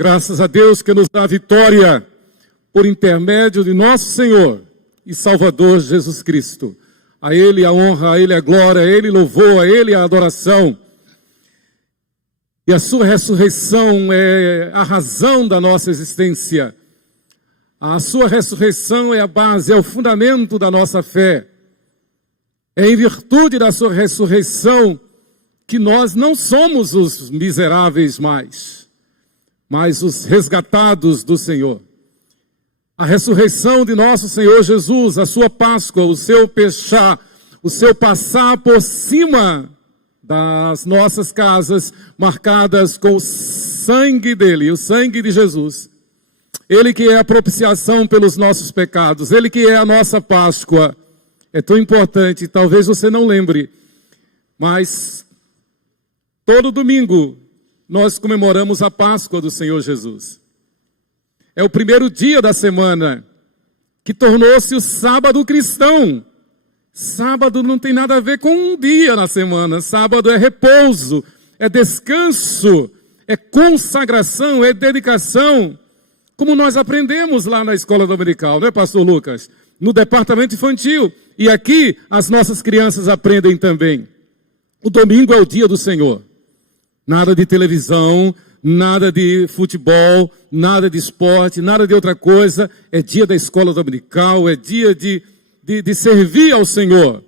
Graças a Deus que nos dá a vitória por intermédio de nosso Senhor e Salvador Jesus Cristo. A Ele a honra, a Ele a glória, a Ele louvor, a Ele a adoração. E a sua ressurreição é a razão da nossa existência. A sua ressurreição é a base, é o fundamento da nossa fé. É em virtude da sua ressurreição que nós não somos os miseráveis mais, mas os resgatados do Senhor. A ressurreição de nosso Senhor Jesus, a sua Páscoa, o seu pechá, o seu passar por cima das nossas casas, marcadas com o sangue dele, o sangue de Jesus. Ele que é a propiciação pelos nossos pecados, ele que é a nossa Páscoa. É tão importante, talvez você não lembre, mas todo domingo nós comemoramos a Páscoa do Senhor Jesus. É o primeiro dia da semana, que tornou-se o sábado cristão. Sábado não tem nada a ver com um dia na semana. Sábado é repouso, é descanso, é consagração, é dedicação. Como nós aprendemos lá na escola dominical, não é, pastor Lucas? No departamento infantil. E aqui as nossas crianças aprendem também. O domingo é o dia do Senhor. Nada de televisão, nada de futebol, nada de esporte, nada de outra coisa. É dia da escola dominical, é dia de servir ao Senhor.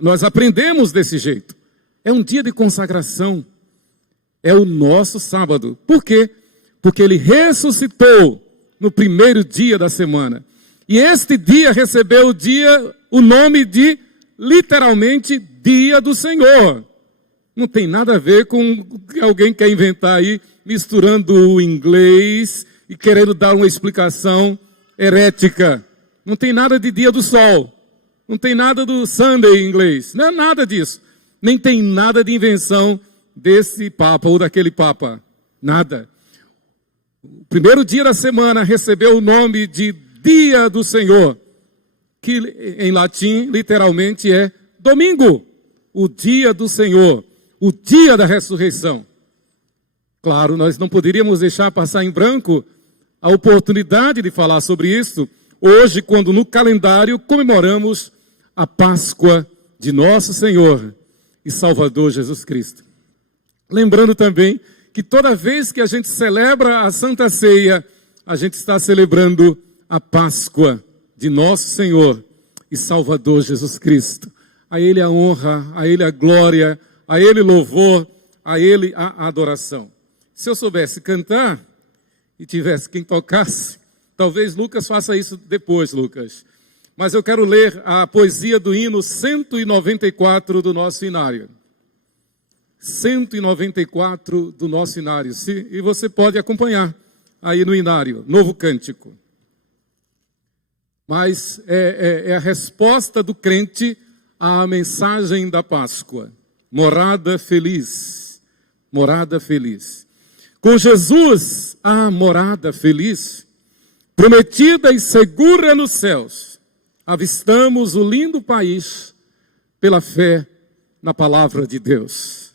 Nós aprendemos desse jeito. É um dia de consagração. É o nosso sábado. Por quê? Porque ele ressuscitou no primeiro dia da semana. E este dia recebeu o nome de, literalmente, Dia do Senhor. Não tem nada a ver com o que alguém quer inventar aí, misturando o inglês e querendo dar uma explicação herética. Não tem nada de dia do sol. Não tem nada do Sunday em inglês. Não é nada disso. Nem tem nada de invenção desse Papa ou daquele Papa. Nada. O primeiro dia da semana recebeu o nome de Dia do Senhor, que em latim literalmente é domingo. O dia do Senhor. O dia da ressurreição. Claro, nós não poderíamos deixar passar em branco a oportunidade de falar sobre isso hoje, quando no calendário comemoramos a Páscoa de nosso Senhor e Salvador Jesus Cristo. Lembrando também que toda vez que a gente celebra a Santa Ceia, a gente está celebrando a Páscoa de nosso Senhor e Salvador Jesus Cristo. A Ele a honra, a Ele a glória, a Ele louvor, a Ele a adoração. Se eu soubesse cantar e tivesse quem tocasse, talvez Lucas faça isso depois, Lucas. Mas eu quero ler a poesia do hino 194 do nosso inário. 194 do nosso inário. E você pode acompanhar aí no inário, novo cântico. Mas é a resposta do crente à mensagem da Páscoa. Morada feliz, morada feliz. Com Jesus, a morada feliz, prometida e segura nos céus, avistamos o lindo país pela fé na palavra de Deus.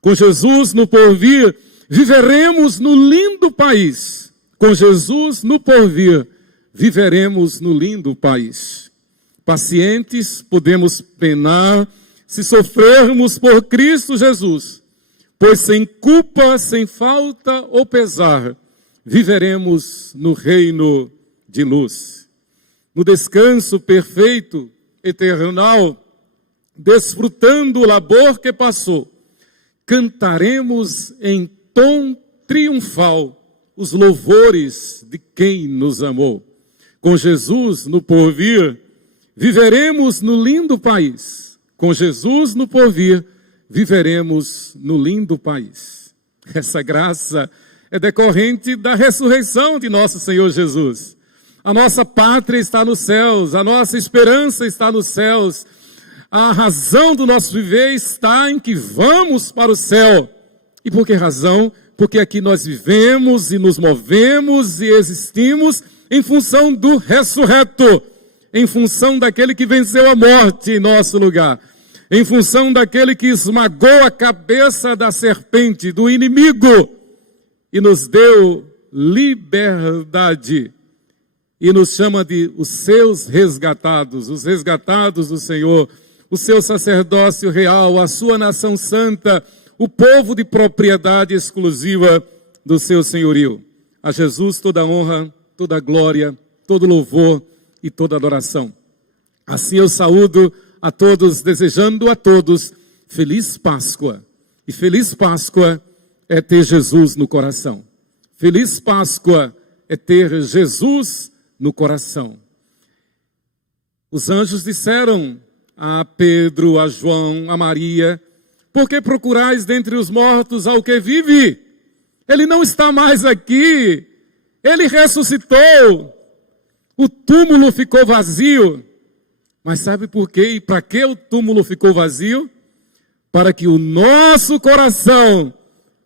Com Jesus no porvir, viveremos no lindo país. Com Jesus no porvir, viveremos no lindo país. Pacientes, podemos penar, se sofrermos por Cristo Jesus, pois sem culpa, sem falta ou pesar, viveremos no reino de luz. No descanso perfeito, eternal, desfrutando o labor que passou, cantaremos em tom triunfal os louvores de quem nos amou. Com Jesus no porvir, viveremos no lindo país. Com Jesus no porvir, viveremos no lindo país. Essa graça é decorrente da ressurreição de nosso Senhor Jesus. A nossa pátria está nos céus, a nossa esperança está nos céus. A razão do nosso viver está em que vamos para o céu. E por que razão? Porque aqui nós vivemos e nos movemos e existimos em função do ressurreto, em função daquele que venceu a morte em nosso lugar, em função daquele que esmagou a cabeça da serpente, do inimigo, e nos deu liberdade e nos chama de os seus resgatados, os resgatados do Senhor, o seu sacerdócio real, a sua nação santa, o povo de propriedade exclusiva do seu senhorio. A Jesus toda a honra, toda a glória, todo louvor e toda adoração. Assim eu saúdo a todos, desejando a todos feliz Páscoa. E feliz Páscoa é ter Jesus no coração. Feliz Páscoa é ter Jesus no coração. Os anjos disseram a Pedro, a João, a Maria: por que procurais dentre os mortos ao que vive? Ele não está mais aqui. Ele ressuscitou. O túmulo ficou vazio. Mas sabe por quê? E para que o túmulo ficou vazio? Para que o nosso coração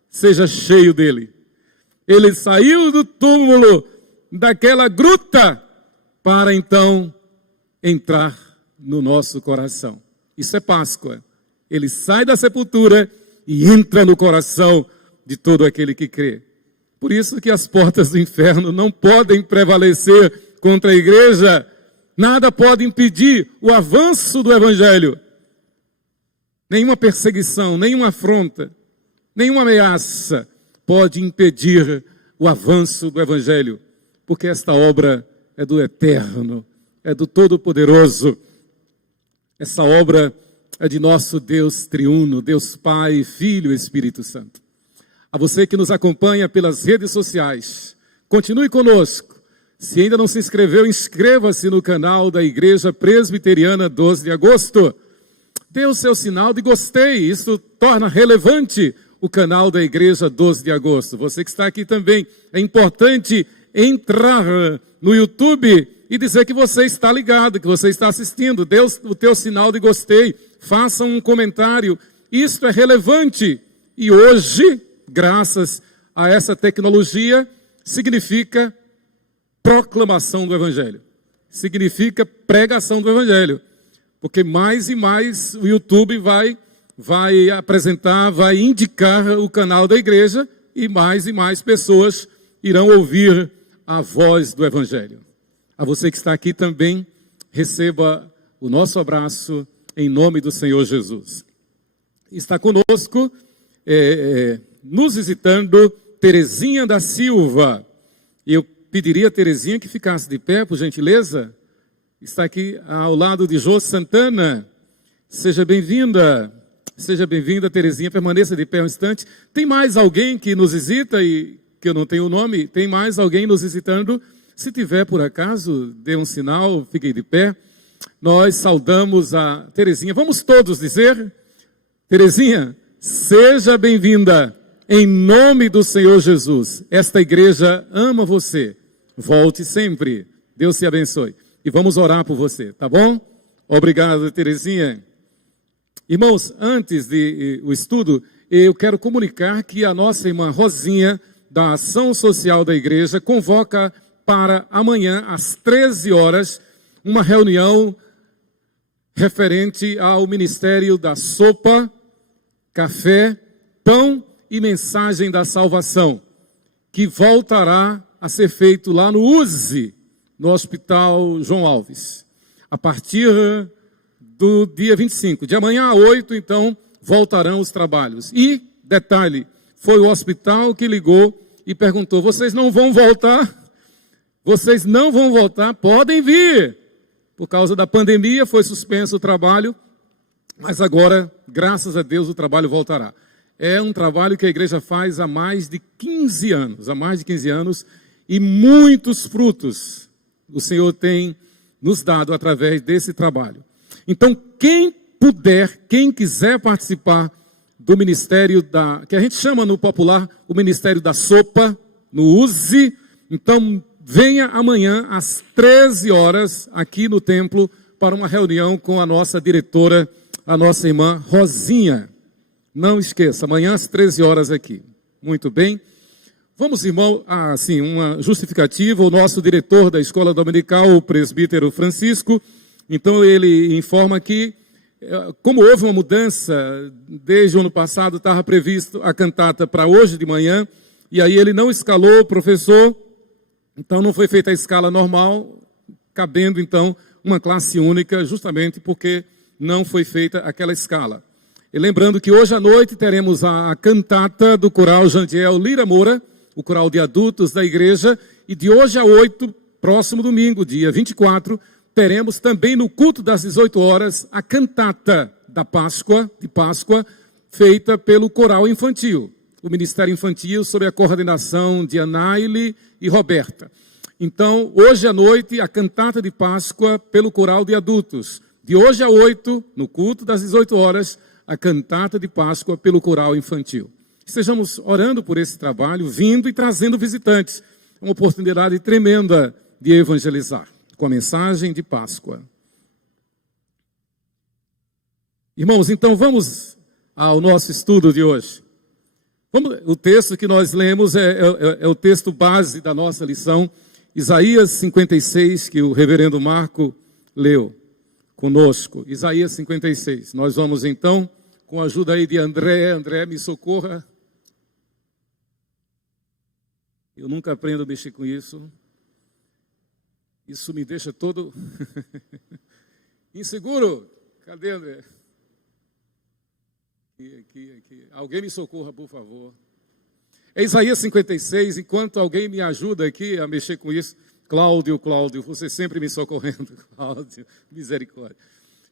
seja cheio dele. Ele saiu do túmulo, daquela gruta, para então entrar no nosso coração. Isso é Páscoa. Ele sai da sepultura e entra no coração de todo aquele que crê. Por isso que as portas do inferno não podem prevalecer contra a igreja. Nada pode impedir o avanço do evangelho. Nenhuma perseguição, nenhuma afronta, nenhuma ameaça pode impedir o avanço do evangelho, porque esta obra é do Eterno, é do Todo-Poderoso. Essa obra é de nosso Deus triuno, Deus Pai, Filho e Espírito Santo. A você que nos acompanha pelas redes sociais, continue conosco. Se ainda não se inscreveu, inscreva-se no canal da Igreja Presbiteriana 12 de Agosto. Dê o seu sinal de gostei, isso torna relevante o canal da Igreja 12 de Agosto. Você que está aqui também, é importante entrar no YouTube e dizer que você está ligado, que você está assistindo. Dê o teu sinal de gostei, faça um comentário. Isto é relevante. E hoje, graças a essa tecnologia, significa proclamação do Evangelho. Significa pregação do Evangelho. Porque mais e mais o YouTube vai apresentar, vai indicar o canal da igreja e mais pessoas irão ouvir a voz do Evangelho. A você que está aqui também, receba o nosso abraço em nome do Senhor Jesus. Está conosco, nos visitando, Terezinha da Silva. Eu pediria a Terezinha que ficasse de pé, por gentileza. Está aqui ao lado de Jô Santana. Seja bem-vinda. Seja bem-vinda, Terezinha. Permaneça de pé um instante. Tem mais alguém que nos visita e que eu não tenho o nome? Tem mais alguém nos visitando? Se tiver, por acaso, dê um sinal, fiquem de pé. Nós saudamos a Terezinha. Vamos todos dizer: Terezinha, seja bem-vinda em nome do Senhor Jesus. Esta igreja ama você. Volte sempre. Deus te abençoe. E vamos orar por você, tá bom? Obrigado, Terezinha. Irmãos, antes do estudo, eu quero comunicar que a nossa irmã Rosinha, da Ação Social da Igreja, convoca para amanhã, às 13 horas, uma reunião referente ao Ministério da Sopa, Café, Pão e Mensagem da Salvação, que voltará a ser feito lá no USE, no Hospital João Alves, a partir do dia 25. De amanhã a 8, então, voltarão os trabalhos. E, detalhe, foi o hospital que ligou e perguntou: vocês não vão voltar? Vocês não vão voltar? Podem vir. Por causa da pandemia foi suspenso o trabalho, mas agora, graças a Deus, o trabalho voltará. É um trabalho que a igreja faz há mais de 15 anos, e muitos frutos o Senhor tem nos dado através desse trabalho. Então, quem puder, quem quiser participar do ministério que a gente chama no popular, o Ministério da Sopa, no USE, então venha amanhã às 13 horas aqui no templo para uma reunião com a nossa diretora, a nossa irmã Rosinha. Não esqueça, amanhã às 13 horas aqui. Muito bem. Vamos, irmão, assim, uma justificativa. O nosso diretor da escola dominical, o presbítero Francisco, então ele informa que, como houve uma mudança, desde o ano passado estava previsto a cantata para hoje de manhã, e aí ele não escalou o professor, então não foi feita a escala normal, cabendo então uma classe única, justamente porque não foi feita aquela escala. E lembrando que hoje à noite teremos a cantata do coral Jandiel Lira Moura, o coral de adultos da igreja, e de hoje a 8, próximo domingo, dia 24, teremos também no culto das 18 horas a cantata da Páscoa, feita pelo coral infantil, o Ministério Infantil, sob a coordenação de Anaile e Roberta. Então, hoje à noite, a cantata de Páscoa pelo coral de adultos. De hoje a 8, no culto das 18 horas, a cantata de Páscoa pelo coral infantil. Estejamos orando por esse trabalho, vindo e trazendo visitantes. Uma oportunidade tremenda de evangelizar, com a mensagem de Páscoa. Irmãos, então vamos ao nosso estudo de hoje. O texto que nós lemos é o texto base da nossa lição, Isaías 56, que o reverendo Marco leu conosco. Isaías 56. Nós vamos então, com a ajuda aí de André, me socorra. Eu nunca aprendo a mexer com isso. Isso me deixa todo inseguro. Cadê, André? Aqui. Alguém me socorra, por favor. É Isaías 56, enquanto alguém me ajuda aqui a mexer com isso. Cláudio, você sempre me socorrendo. Cláudio, misericórdia.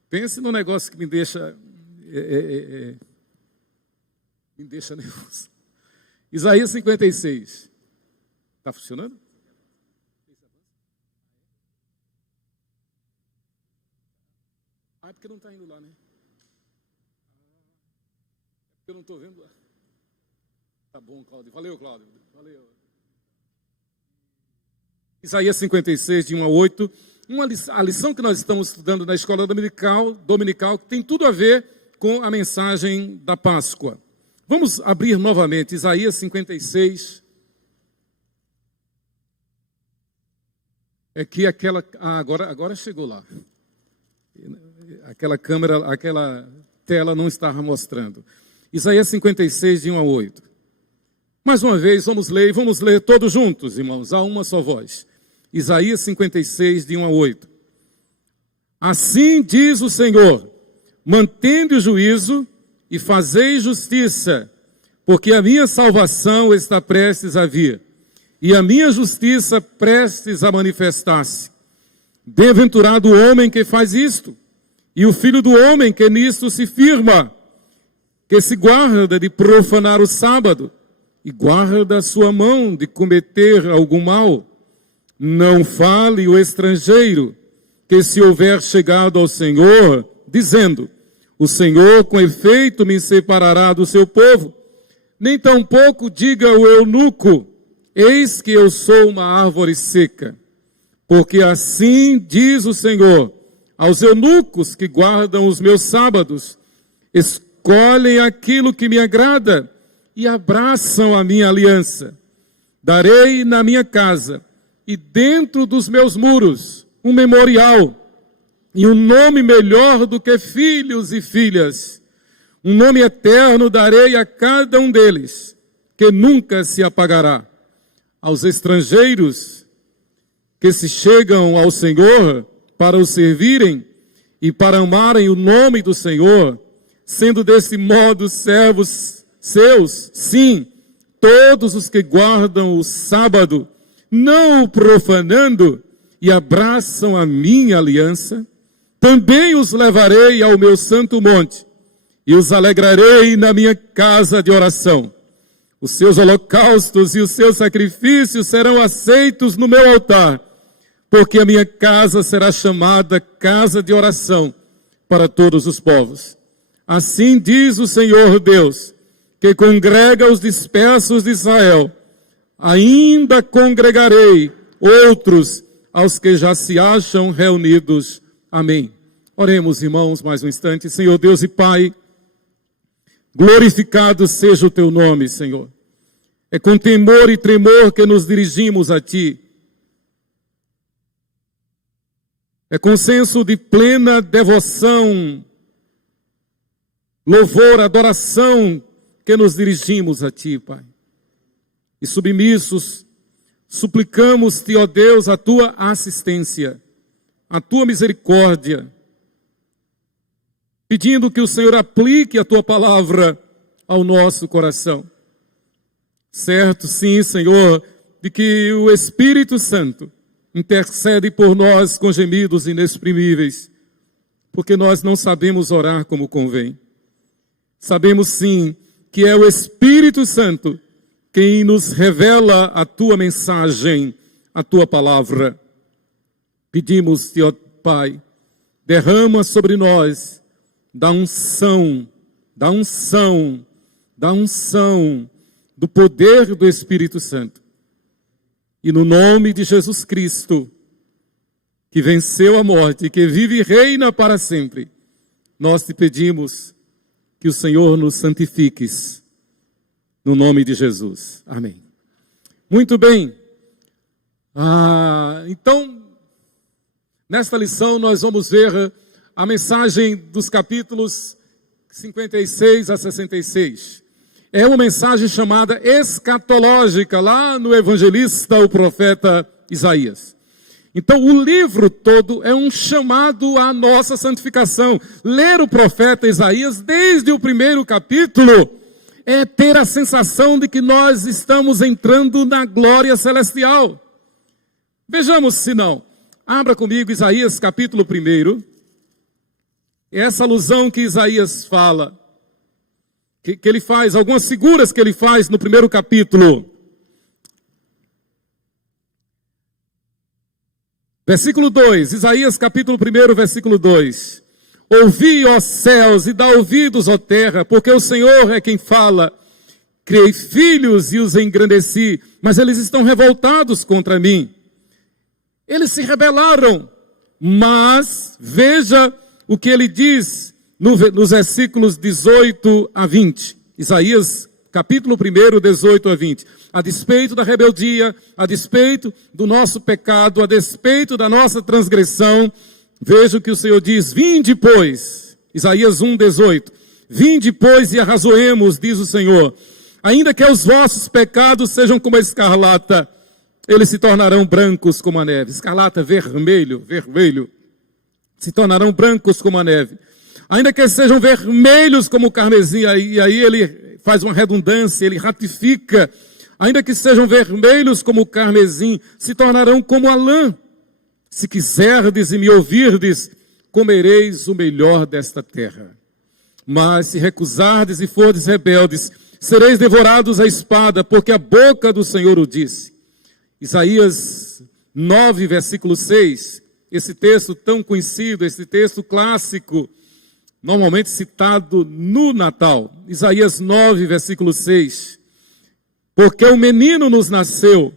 Pense num negócio que me deixa nervoso. Isaías 56. Está funcionando? Ah, é porque não está indo lá, né? Eu não estou vendo. Tá bom, Cláudio. Valeu, Cláudio. Valeu. Isaías 56, de 1 a 8. A lição que nós estamos estudando na escola dominical, que tem tudo a ver com a mensagem da Páscoa. Vamos abrir novamente Isaías 56. É que aquela... agora chegou lá. Aquela câmera, aquela tela não estava mostrando. Isaías 56, de 1 a 8. Mais uma vez, vamos ler todos juntos, irmãos, a uma só voz. Isaías 56, de 1 a 8. Assim diz o Senhor, mantende o juízo e fazei justiça, porque a minha salvação está prestes a vir, e a minha justiça prestes a manifestar-se. Bem-aventurado o homem que faz isto, e o filho do homem que nisto se firma, que se guarda de profanar o sábado, e guarda a sua mão de cometer algum mal. Não fale o estrangeiro, que se houver chegado ao Senhor, dizendo, o Senhor com efeito me separará do seu povo. Nem tampouco diga o eunuco, eis que eu sou uma árvore seca. Porque assim diz o Senhor, aos eunucos que guardam os meus sábados, escolhem aquilo que me agrada e abraçam a minha aliança. Darei na minha casa e dentro dos meus muros um memorial e um nome melhor do que filhos e filhas. Um nome eterno darei a cada um deles, que nunca se apagará. Aos estrangeiros que se chegam ao Senhor para o servirem e para amarem o nome do Senhor, sendo desse modo servos seus, sim, todos os que guardam o sábado, não o profanando, e abraçam a minha aliança, também os levarei ao meu santo monte, e os alegrarei na minha casa de oração. Os seus holocaustos e os seus sacrifícios serão aceitos no meu altar, porque a minha casa será chamada casa de oração para todos os povos. Assim diz o Senhor Deus, que congrega os dispersos de Israel, ainda congregarei outros aos que já se acham reunidos. Amém. Oremos, irmãos, mais um instante. Senhor Deus e Pai, glorificado seja o teu nome, Senhor. É com temor e tremor que nos dirigimos a Ti. É com senso de plena devoção, louvor, adoração, que nos dirigimos a Ti, Pai. e submissos, suplicamos-te, ó Deus, a tua assistência, a tua misericórdia, pedindo que o Senhor aplique a tua palavra ao nosso coração. Certo, sim, Senhor, de que o Espírito Santo intercede por nós com gemidos inexprimíveis, porque nós não sabemos orar como convém. Sabemos sim que é o Espírito Santo quem nos revela a tua mensagem, a tua palavra. Pedimos-te, ó Pai, derrama sobre nós da unção do poder do Espírito Santo. E no nome de Jesus Cristo, que venceu a morte, que vive e reina para sempre, nós te pedimos que o Senhor nos santifiques, no nome de Jesus. Amém. Muito bem. Então, nesta lição nós vamos ver a mensagem dos capítulos 56 a 66. É uma mensagem chamada escatológica, lá no evangelista, o profeta Isaías. Então, o livro todo é um chamado à nossa santificação. Ler o profeta Isaías, desde o primeiro capítulo, é ter a sensação de que nós estamos entrando na glória celestial. Vejamos se não. Abra comigo Isaías capítulo 1. Essa alusão que Isaías fala, que ele faz, algumas figuras que ele faz no primeiro capítulo. Versículo 2, Isaías capítulo 1, versículo 2. Ouvi, ó céus, e dá ouvidos, ó terra, porque o Senhor é quem fala. Criei filhos e os engrandeci, mas eles estão revoltados contra mim. Eles se rebelaram, mas veja o que ele diz nos versículos 18 a 20. Isaías capítulo 1, 18 a 20. A despeito da rebeldia, a despeito do nosso pecado, a despeito da nossa transgressão, veja o que o Senhor diz: vinde, pois, Isaías 1, 18. Vinde, pois, e arrazoemos, diz o Senhor. Ainda que os vossos pecados sejam como a escarlata, eles se tornarão brancos como a neve. Escarlata, vermelho, se tornarão brancos como a neve. Ainda que sejam vermelhos como o carmesim, e aí ele faz uma redundância, ele ratifica. Ainda que sejam vermelhos como o carmesim, se tornarão como a lã. Se quiserdes e me ouvirdes, comereis o melhor desta terra. Mas se recusardes e fordes rebeldes, sereis devorados à espada, porque a boca do Senhor o disse. Isaías 9, versículo 6, esse texto tão conhecido, esse texto clássico, normalmente citado no Natal. Isaías 9, versículo 6. Porque um menino nos nasceu,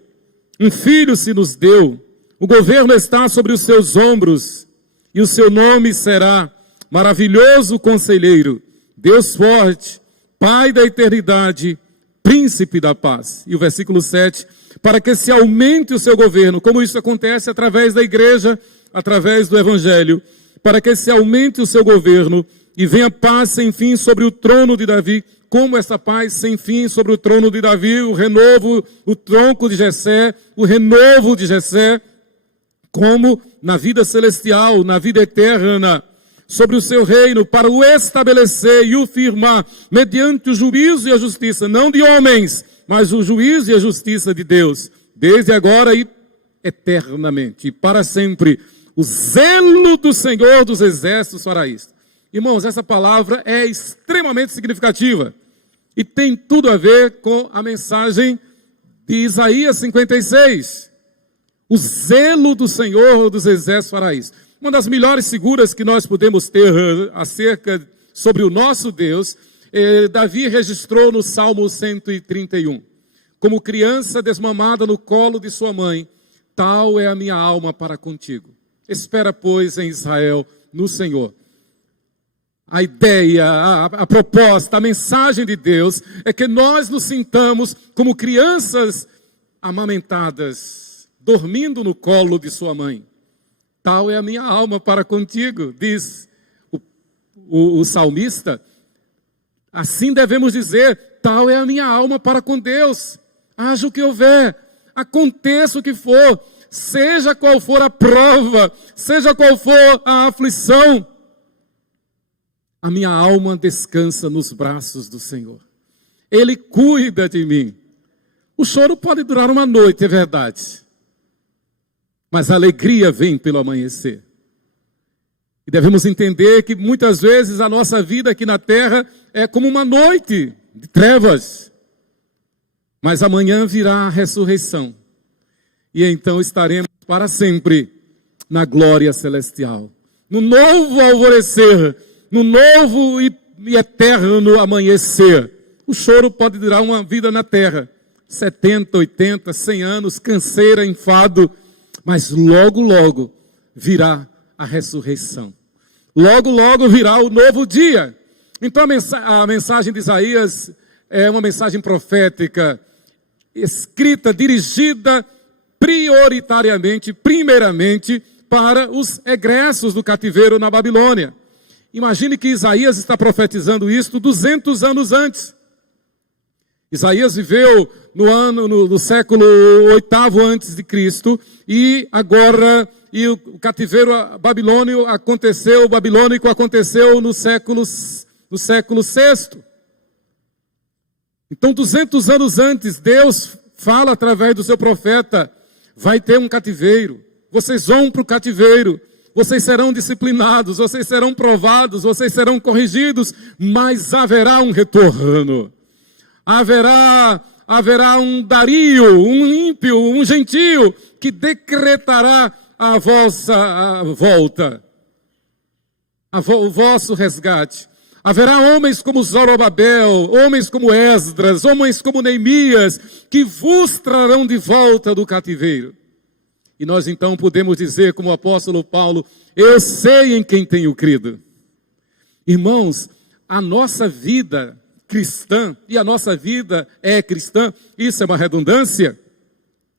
um filho se nos deu, o governo está sobre os seus ombros, e o seu nome será Maravilhoso Conselheiro, Deus Forte, Pai da Eternidade, Príncipe da Paz. E o versículo 7, para que se aumente o seu governo, como isso acontece através da igreja, através do Evangelho, para que se aumente o seu governo e venha paz sem fim sobre o trono de Davi, como essa paz sem fim sobre o trono de Davi, o renovo, o tronco de Jessé, o renovo de Jessé, como na vida celestial, na vida eterna, sobre o seu reino, para o estabelecer e o firmar, mediante o juízo e a justiça, não de homens, mas o juízo e a justiça de Deus, desde agora e eternamente, e para sempre. O zelo do Senhor dos Exércitos fará isto. Irmãos, essa palavra é extremamente significativa e tem tudo a ver com a mensagem de Isaías 56. O zelo do Senhor dos Exércitos fará isso. Uma das melhores figuras que nós podemos ter acerca sobre o nosso Deus, Davi registrou no Salmo 131. Como criança desmamada no colo de sua mãe, tal é a minha alma para contigo. Espera, pois, em Israel, no Senhor. A ideia, a proposta, a mensagem de Deus é que nós nos sintamos como crianças amamentadas, dormindo no colo de sua mãe. Tal é a minha alma para contigo, diz o salmista. Assim devemos dizer, tal é a minha alma para com Deus. haja o que houver, aconteça o que for, seja qual for a prova, seja qual for a aflição, a minha alma descansa nos braços do Senhor. Ele cuida de mim. O choro pode durar uma noite, é verdade, mas a alegria vem pelo amanhecer. E devemos entender que muitas vezes a nossa vida aqui na terra é como uma noite de trevas, mas amanhã virá a ressurreição, e então estaremos para sempre na glória celestial, no novo alvorecer, no novo e eterno amanhecer. O choro pode durar uma vida na terra, 70, 80, 100 anos, canseira, enfado, mas logo, logo virá a ressurreição. Logo, logo virá o novo dia. Então a mensagem de Isaías é uma mensagem profética, escrita, dirigida prioritariamente, primeiramente, para os egressos do cativeiro na Babilônia. Imagine que Isaías está profetizando isto 200 anos antes. Isaías viveu no século 8º antes de Cristo, e agora o cativeiro babilônico aconteceu no século VI. Então, 200 anos antes, Deus fala através do seu profeta: vai ter um cativeiro, vocês vão para o cativeiro, vocês serão disciplinados, vocês serão provados, vocês serão corrigidos, mas haverá um retorno. Haverá um Dario, um ímpio, um gentio, que decretará a vossa volta, o vosso resgate. Haverá homens como Zorobabel, homens como Esdras, homens como Neemias, que vos trarão de volta do cativeiro. E nós então podemos dizer, como o apóstolo Paulo: eu sei em quem tenho crido. Irmãos, a nossa vida cristã, e a nossa vida é cristã, isso é uma redundância.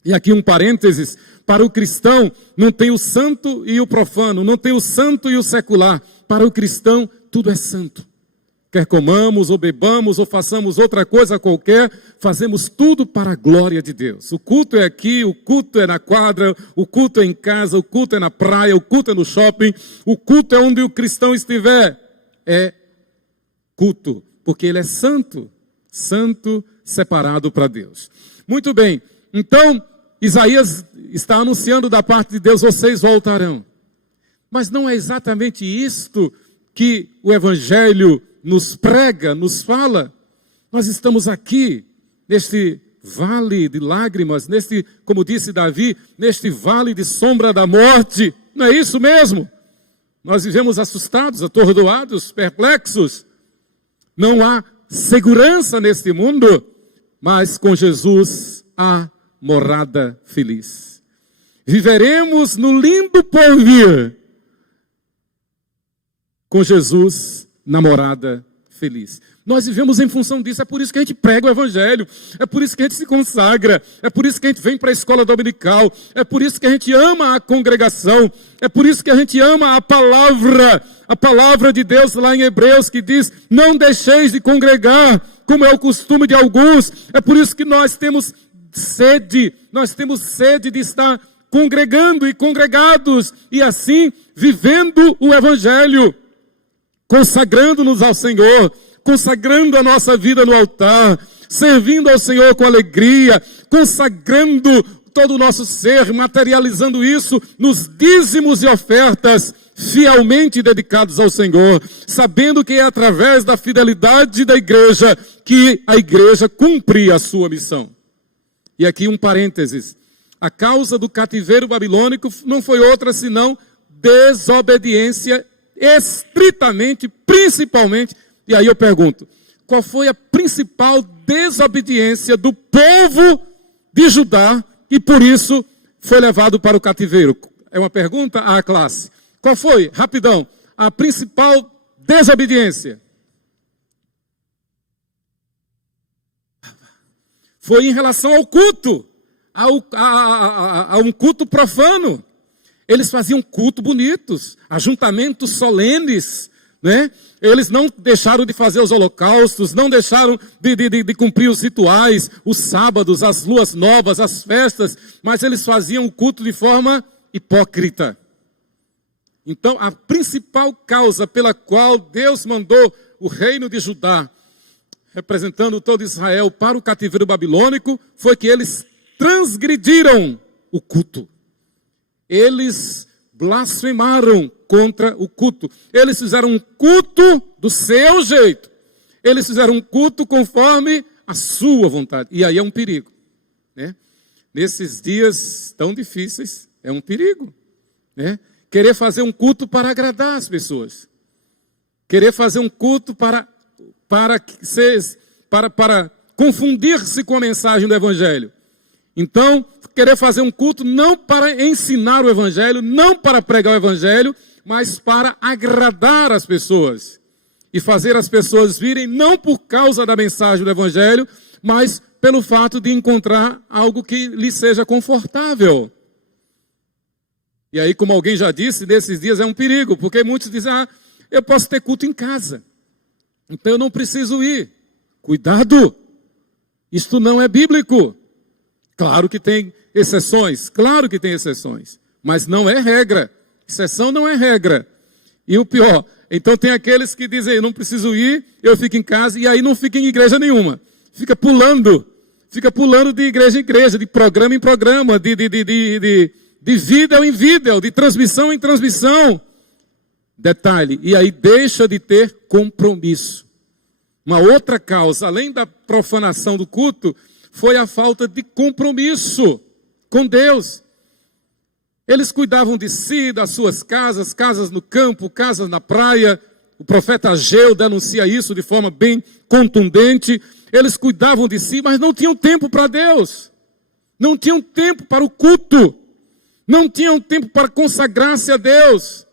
E aqui um parênteses: para o cristão não tem o santo e o profano, não tem o santo e o secular. Para o cristão tudo é santo. Quer comamos, ou bebamos, ou façamos outra coisa qualquer, fazemos tudo para a glória de Deus. O culto é aqui, o culto é na quadra, o culto é em casa, o culto é na praia, o culto é no shopping, o culto é onde o cristão estiver. É culto, porque ele é santo, santo, separado para Deus. Muito bem, então Isaías está anunciando da parte de Deus: vocês voltarão. Mas não é exatamente isto que o Evangelho nos prega, nos fala. Nós estamos aqui, neste vale de lágrimas, como disse Davi, neste vale de sombra da morte. Não é isso mesmo? Nós vivemos assustados, atordoados, perplexos. Não há segurança neste mundo, mas com Jesus há morada feliz. Viveremos no lindo porvir, com Jesus na morada feliz. Nós vivemos em função disso, é por isso que a gente prega o Evangelho, é por isso que a gente se consagra, é por isso que a gente vem para a escola dominical, é por isso que a gente ama a congregação, é por isso que a gente ama a palavra de Deus lá em Hebreus, que diz: não deixeis de congregar, como é o costume de alguns. É por isso que nós temos sede de estar congregando e congregados, e assim vivendo o Evangelho, consagrando-nos ao Senhor, consagrando a nossa vida no altar, servindo ao Senhor com alegria, consagrando todo o nosso ser, materializando isso nos dízimos e ofertas, fielmente dedicados ao Senhor, sabendo que é através da fidelidade da igreja que a igreja cumpre a sua missão. E aqui um parênteses: a causa do cativeiro babilônico não foi outra senão desobediência, estritamente, principalmente. E aí eu pergunto: qual foi a principal desobediência do povo de Judá e por isso foi levado para o cativeiro? É uma pergunta à classe. Qual foi, rapidão, a principal desobediência? Foi em relação ao culto, a um culto profano. Eles faziam culto bonitos, ajuntamentos solenes, né? Eles não deixaram de fazer os holocaustos, não deixaram de cumprir os rituais, os sábados, as luas novas, as festas, mas eles faziam o culto de forma hipócrita. Então, a principal causa pela qual Deus mandou o reino de Judá, representando todo Israel, para o cativeiro babilônico, foi que eles transgrediram o culto. Eles blasfemaram contra o culto. Eles fizeram um culto do seu jeito. Eles fizeram um culto conforme a sua vontade. E aí é um perigo, né? Nesses dias tão difíceis, é um perigo, né? Querer fazer um culto para agradar as pessoas. Querer fazer um culto para confundir-se com a mensagem do Evangelho. Então, querer fazer um culto não para ensinar o Evangelho, não para pregar o Evangelho, mas para agradar as pessoas. E fazer as pessoas virem não por causa da mensagem do Evangelho, mas pelo fato de encontrar algo que lhe seja confortável. E aí, como alguém já disse, nesses dias é um perigo, porque muitos dizem, eu posso ter culto em casa, então eu não preciso ir. Cuidado, isto não é bíblico. Claro que tem exceções, mas não é regra. Exceção não é regra. E o pior, então tem aqueles que dizem, eu não preciso ir, eu fico em casa, e aí não fica em igreja nenhuma. Fica pulando de igreja em igreja, de programa em programa, de vídeo em vídeo, de transmissão em transmissão. Detalhe, e aí deixa de ter compromisso. Uma outra causa, além da profanação do culto, foi a falta de compromisso com Deus. Eles cuidavam de si, das suas casas, casas no campo, casas na praia. O profeta Ageu denuncia isso de forma bem contundente. Eles cuidavam de si, mas não tinham tempo para Deus. Não tinham tempo para o culto. Não tinham tempo para consagrar-se a Deus.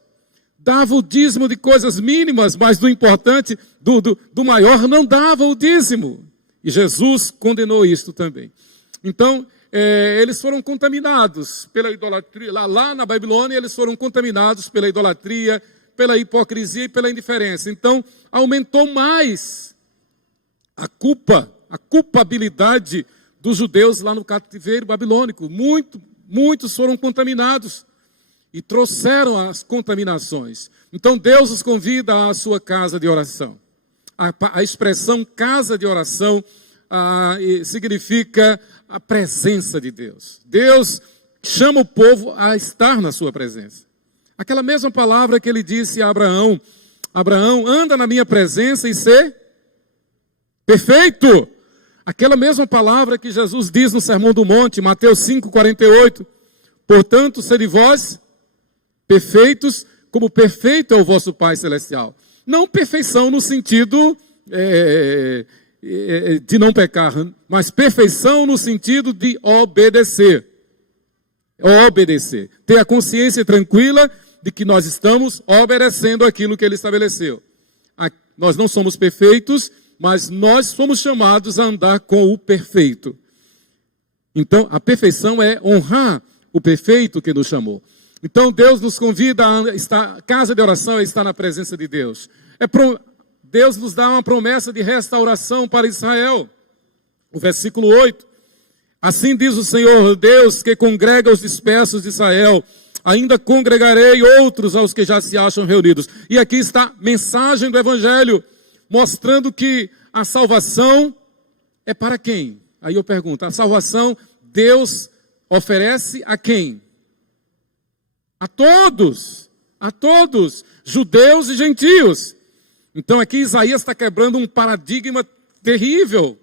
Dava o dízimo de coisas mínimas, mas do importante, do maior, não dava o dízimo. E Jesus condenou isto também. Então, eles foram contaminados pela idolatria. Lá na Babilônia, eles foram contaminados pela idolatria, pela hipocrisia e pela indiferença. Então, aumentou mais a culpabilidade dos judeus lá no cativeiro babilônico. Muitos foram contaminados e trouxeram as contaminações. Então, Deus os convida à sua casa de oração. A expressão casa de oração significa a presença de Deus. Deus chama o povo a estar na sua presença. Aquela mesma palavra que ele disse a Abraão: Abraão, anda na minha presença e ser perfeito. Aquela mesma palavra que Jesus diz no Sermão do Monte, Mateus 5,48. Portanto, sede vós perfeitos, como perfeito é o vosso Pai Celestial. Não perfeição no sentido de não pecar, mas perfeição no sentido de obedecer. Obedecer. Ter a consciência tranquila de que nós estamos obedecendo aquilo que Ele estabeleceu. Nós não somos perfeitos, mas nós fomos chamados a andar com o perfeito. Então, a perfeição é honrar o perfeito que nos chamou. Então, Deus nos convida a estar, casa de oração é estar na presença de Deus. Deus nos dá uma promessa de restauração para Israel. O versículo 8. Assim diz o Senhor Deus, que congrega os dispersos de Israel. Ainda congregarei outros aos que já se acham reunidos. E aqui está a mensagem do Evangelho, mostrando que a salvação é para quem? Aí eu pergunto, a salvação Deus oferece a quem? A todos, judeus e gentios. Então aqui Isaías está quebrando um paradigma terrível.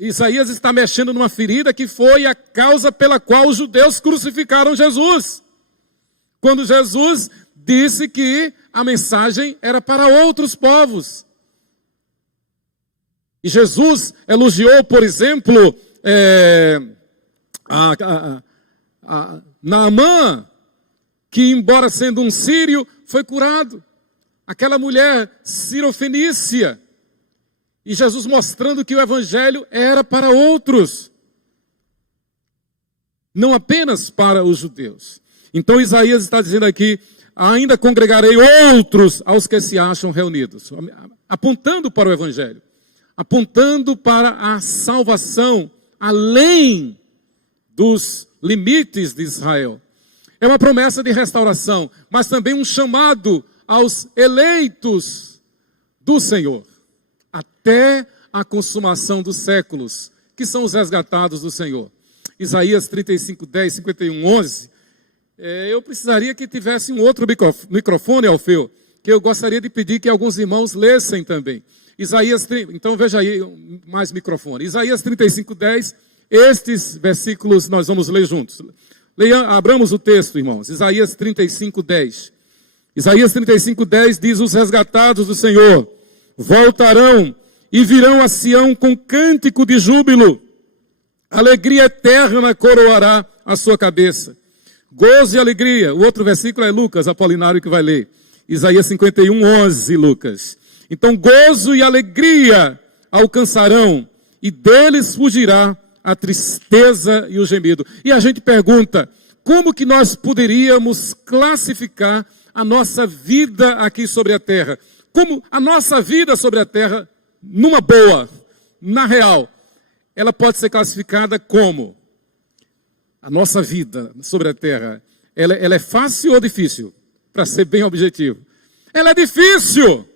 Isaías está mexendo numa ferida que foi a causa pela qual os judeus crucificaram Jesus. Quando Jesus disse que a mensagem era para outros povos. E Jesus elogiou, por exemplo, Naamã, que embora sendo um sírio, foi curado. Aquela mulher sirofenícia. E Jesus mostrando que o evangelho era para outros. Não apenas para os judeus. Então Isaías está dizendo aqui, ainda congregarei outros aos que se acham reunidos, apontando para o Evangelho, apontando para a salvação além dos limites de Israel. É uma promessa de restauração, mas também um chamado aos eleitos do Senhor, até a consumação dos séculos, que são os resgatados do Senhor. Isaías 35, 10, 51, 11. Eu precisaria que tivesse um outro microfone, Alfeu, que eu gostaria de pedir que alguns irmãos lessem também. Então veja aí, mais microfone. Isaías 35, 10, estes versículos nós vamos ler juntos. Abramos o texto, irmãos. Isaías 35, 10. Isaías 35, 10 diz, os resgatados do Senhor voltarão e virão a Sião com cântico de júbilo. Alegria eterna coroará a sua cabeça. Gozo e alegria. O outro versículo é Lucas, Apolinário que vai ler. Isaías 51, 11, Lucas. Então, gozo e alegria alcançarão, e deles fugirá a tristeza e o gemido. E a gente pergunta, como que nós poderíamos classificar a nossa vida aqui sobre a terra? Como a nossa vida sobre a terra, numa boa, na real, ela pode ser classificada como? A nossa vida sobre a terra, ela é fácil ou difícil? Para ser bem objetivo. Ela é difícil.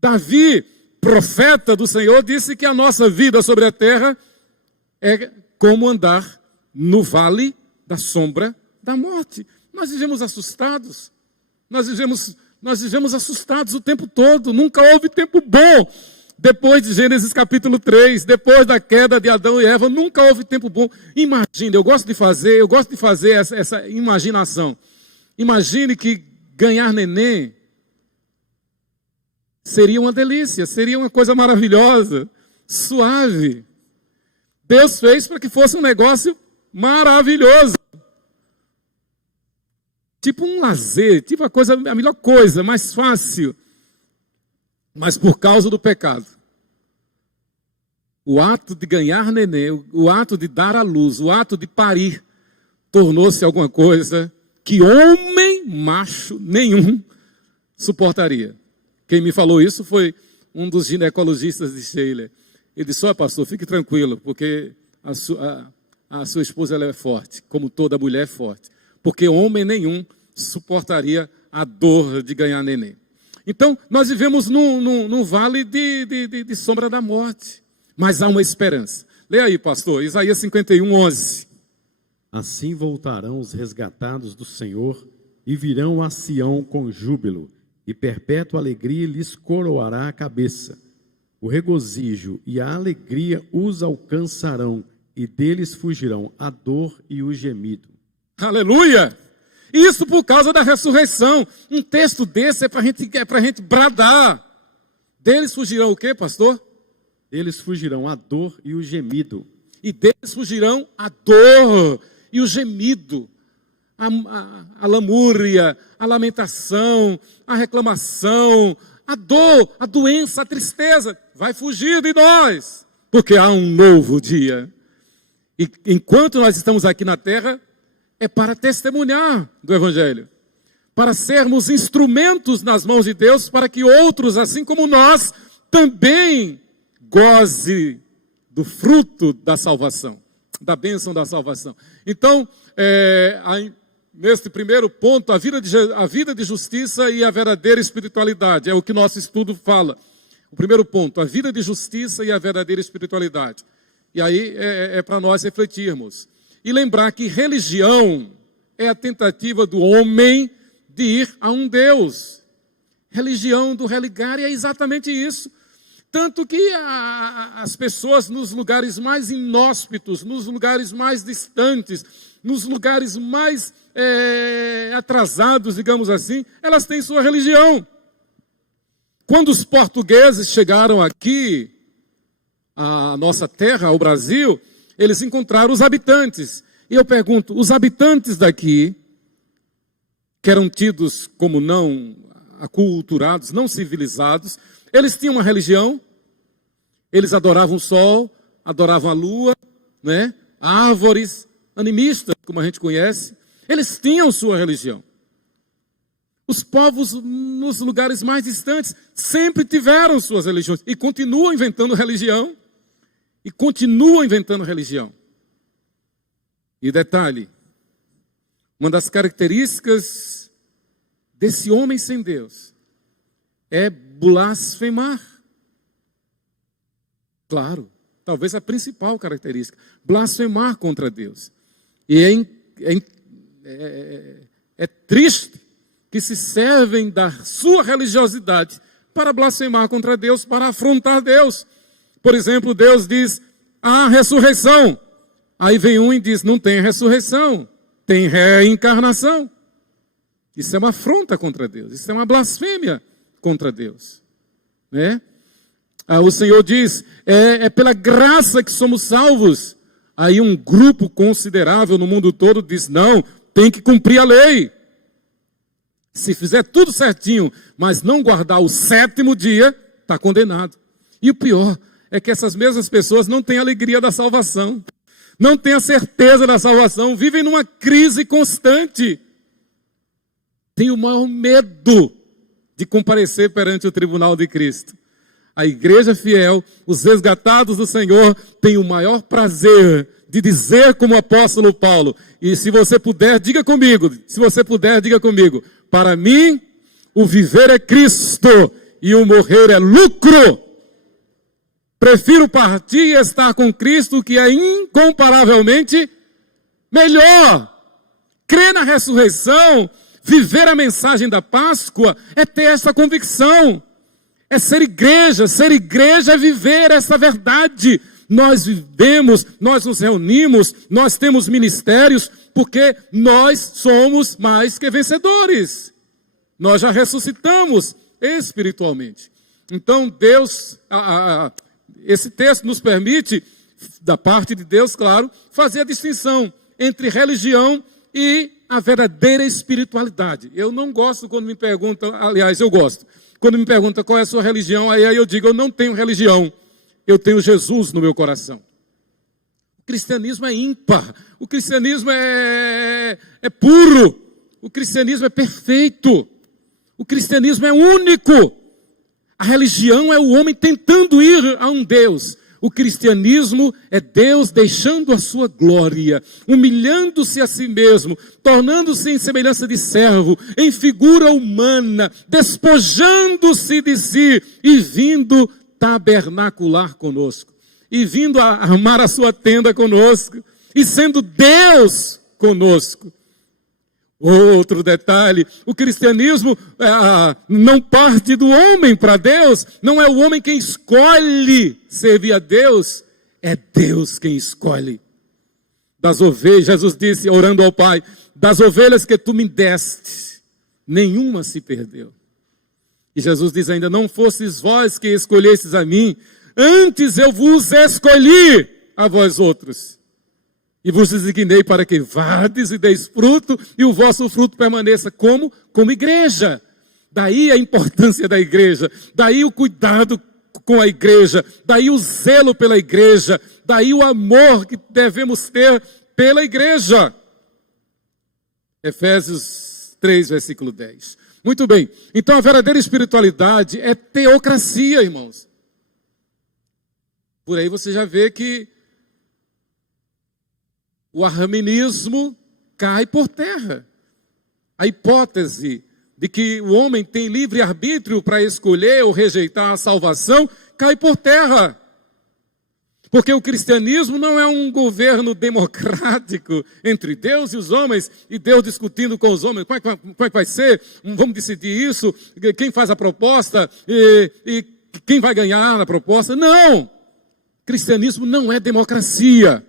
Davi, profeta do Senhor, disse que a nossa vida sobre a terra é como andar no vale da sombra da morte. Nós vivemos assustados. Nós vivemos assustados o tempo todo. Nunca houve tempo bom. Depois de Gênesis capítulo 3, depois da queda de Adão e Eva, nunca houve tempo bom. Imagine, eu gosto de fazer essa imaginação. Imagine que ganhar neném seria uma delícia, seria uma coisa maravilhosa, suave. Deus fez para que fosse um negócio maravilhoso. Tipo um lazer, tipo a melhor coisa, mais fácil. Mas por causa do pecado, o ato de ganhar neném, o ato de dar à luz, o ato de parir, tornou-se alguma coisa que homem macho nenhum suportaria. Quem me falou isso foi um dos ginecologistas de Sheila. Ele disse, pastor, fique tranquilo, porque a sua esposa ela é forte, como toda mulher é forte. Porque homem nenhum suportaria a dor de ganhar neném. Então, nós vivemos num vale de sombra da morte. Mas há uma esperança. Leia aí, pastor, Isaías 51, 11. Assim voltarão os resgatados do Senhor e virão a Sião com júbilo, e perpétua alegria lhes coroará a cabeça. O regozijo e a alegria os alcançarão, e deles fugirão a dor e o gemido. Aleluia! Isso por causa da ressurreição. Um texto desse é para a gente bradar. Deles fugirão o quê, pastor? Deles fugirão a dor e o gemido. E deles fugirão a dor e o gemido. A lamúria, a lamentação, a reclamação, a dor, a doença, a tristeza. Vai fugir de nós. Porque há um novo dia. E enquanto nós estamos aqui na terra, é para testemunhar do Evangelho, para sermos instrumentos nas mãos de Deus, para que outros, assim como nós, também goze do fruto da salvação, da bênção da salvação. Então, neste primeiro ponto, a vida de justiça e a verdadeira espiritualidade, é o que nosso estudo fala. O primeiro ponto, a vida de justiça e a verdadeira espiritualidade. E aí é para nós refletirmos. E lembrar que religião é a tentativa do homem de ir a um Deus. Religião do religar é exatamente isso. Tanto que as pessoas nos lugares mais inóspitos, nos lugares mais distantes, nos lugares mais atrasados, digamos assim, elas têm sua religião. Quando os portugueses chegaram aqui, à nossa terra, ao Brasil, eles encontraram os habitantes. E eu pergunto, os habitantes daqui, que eram tidos como não aculturados, não civilizados, eles tinham uma religião, eles adoravam o sol, adoravam a lua, né? Árvores, animistas, como a gente conhece. Eles tinham sua religião. Os povos nos lugares mais distantes sempre tiveram suas religiões e continuam inventando religião. E continuam inventando religião. E detalhe, uma das características desse homem sem Deus é blasfemar. Claro, talvez a principal característica, blasfemar contra Deus. E é triste que se servem da sua religiosidade para blasfemar contra Deus, para afrontar Deus. Por exemplo, Deus diz, há ressurreição. Aí vem um e diz, não tem ressurreição, tem reencarnação. Isso é uma afronta contra Deus, isso é uma blasfêmia contra Deus. Né? O Senhor diz, é pela graça que somos salvos. Aí um grupo considerável no mundo todo diz, não, tem que cumprir a lei. Se fizer tudo certinho, mas não guardar o 7º dia, está condenado. E o pior é que essas mesmas pessoas não têm alegria da salvação, não têm a certeza da salvação, vivem numa crise constante. Têm o maior medo de comparecer perante o tribunal de Cristo. A igreja fiel, os resgatados do Senhor, têm o maior prazer de dizer como o apóstolo Paulo, e se você puder, diga comigo, para mim, o viver é Cristo e o morrer é lucro. Prefiro partir e estar com Cristo, que é incomparavelmente melhor. Crer na ressurreição, viver a mensagem da Páscoa, é ter essa convicção. É ser igreja é viver essa verdade. Nós vivemos, nós nos reunimos, nós temos ministérios, porque nós somos mais que vencedores. Nós já ressuscitamos espiritualmente. Então Deus, esse texto nos permite, da parte de Deus, claro, fazer a distinção entre religião e a verdadeira espiritualidade. Eu não gosto quando me perguntam, aliás, eu gosto. Quando me perguntam qual é a sua religião, aí eu digo, eu não tenho religião, eu tenho Jesus no meu coração. O cristianismo é ímpar, o cristianismo é puro, o cristianismo é perfeito, o cristianismo é único. A religião é o homem tentando ir a um Deus. O cristianismo é Deus deixando a sua glória, humilhando-se a si mesmo, tornando-se em semelhança de servo, em figura humana, despojando-se de si e vindo tabernacular conosco, e vindo a armar a sua tenda conosco, e sendo Deus conosco. Outro detalhe, o cristianismo não parte do homem para Deus, não é o homem quem escolhe servir a Deus, é Deus quem escolhe. Das ovelhas, Jesus disse, orando ao Pai, das ovelhas que tu me deste, nenhuma se perdeu. E Jesus diz ainda, não fostes vós que escolhestes a mim, antes eu vos escolhi a vós outros. E vos designei para que vades e deis fruto, e o vosso fruto permaneça como igreja. Daí a importância da igreja, daí o cuidado com a igreja, daí o zelo pela igreja, daí o amor que devemos ter pela igreja. Efésios 3, versículo 10. Muito bem, então a verdadeira espiritualidade é teocracia, irmãos. Por aí você já vê que o arminianismo cai por terra. A hipótese de que o homem tem livre-arbítrio para escolher ou rejeitar a salvação cai por terra. Porque o cristianismo não é um governo democrático entre Deus e os homens, e Deus discutindo com os homens, como é que vai ser? Vamos decidir isso, quem faz a proposta e quem vai ganhar a proposta. Não! Cristianismo não é democracia.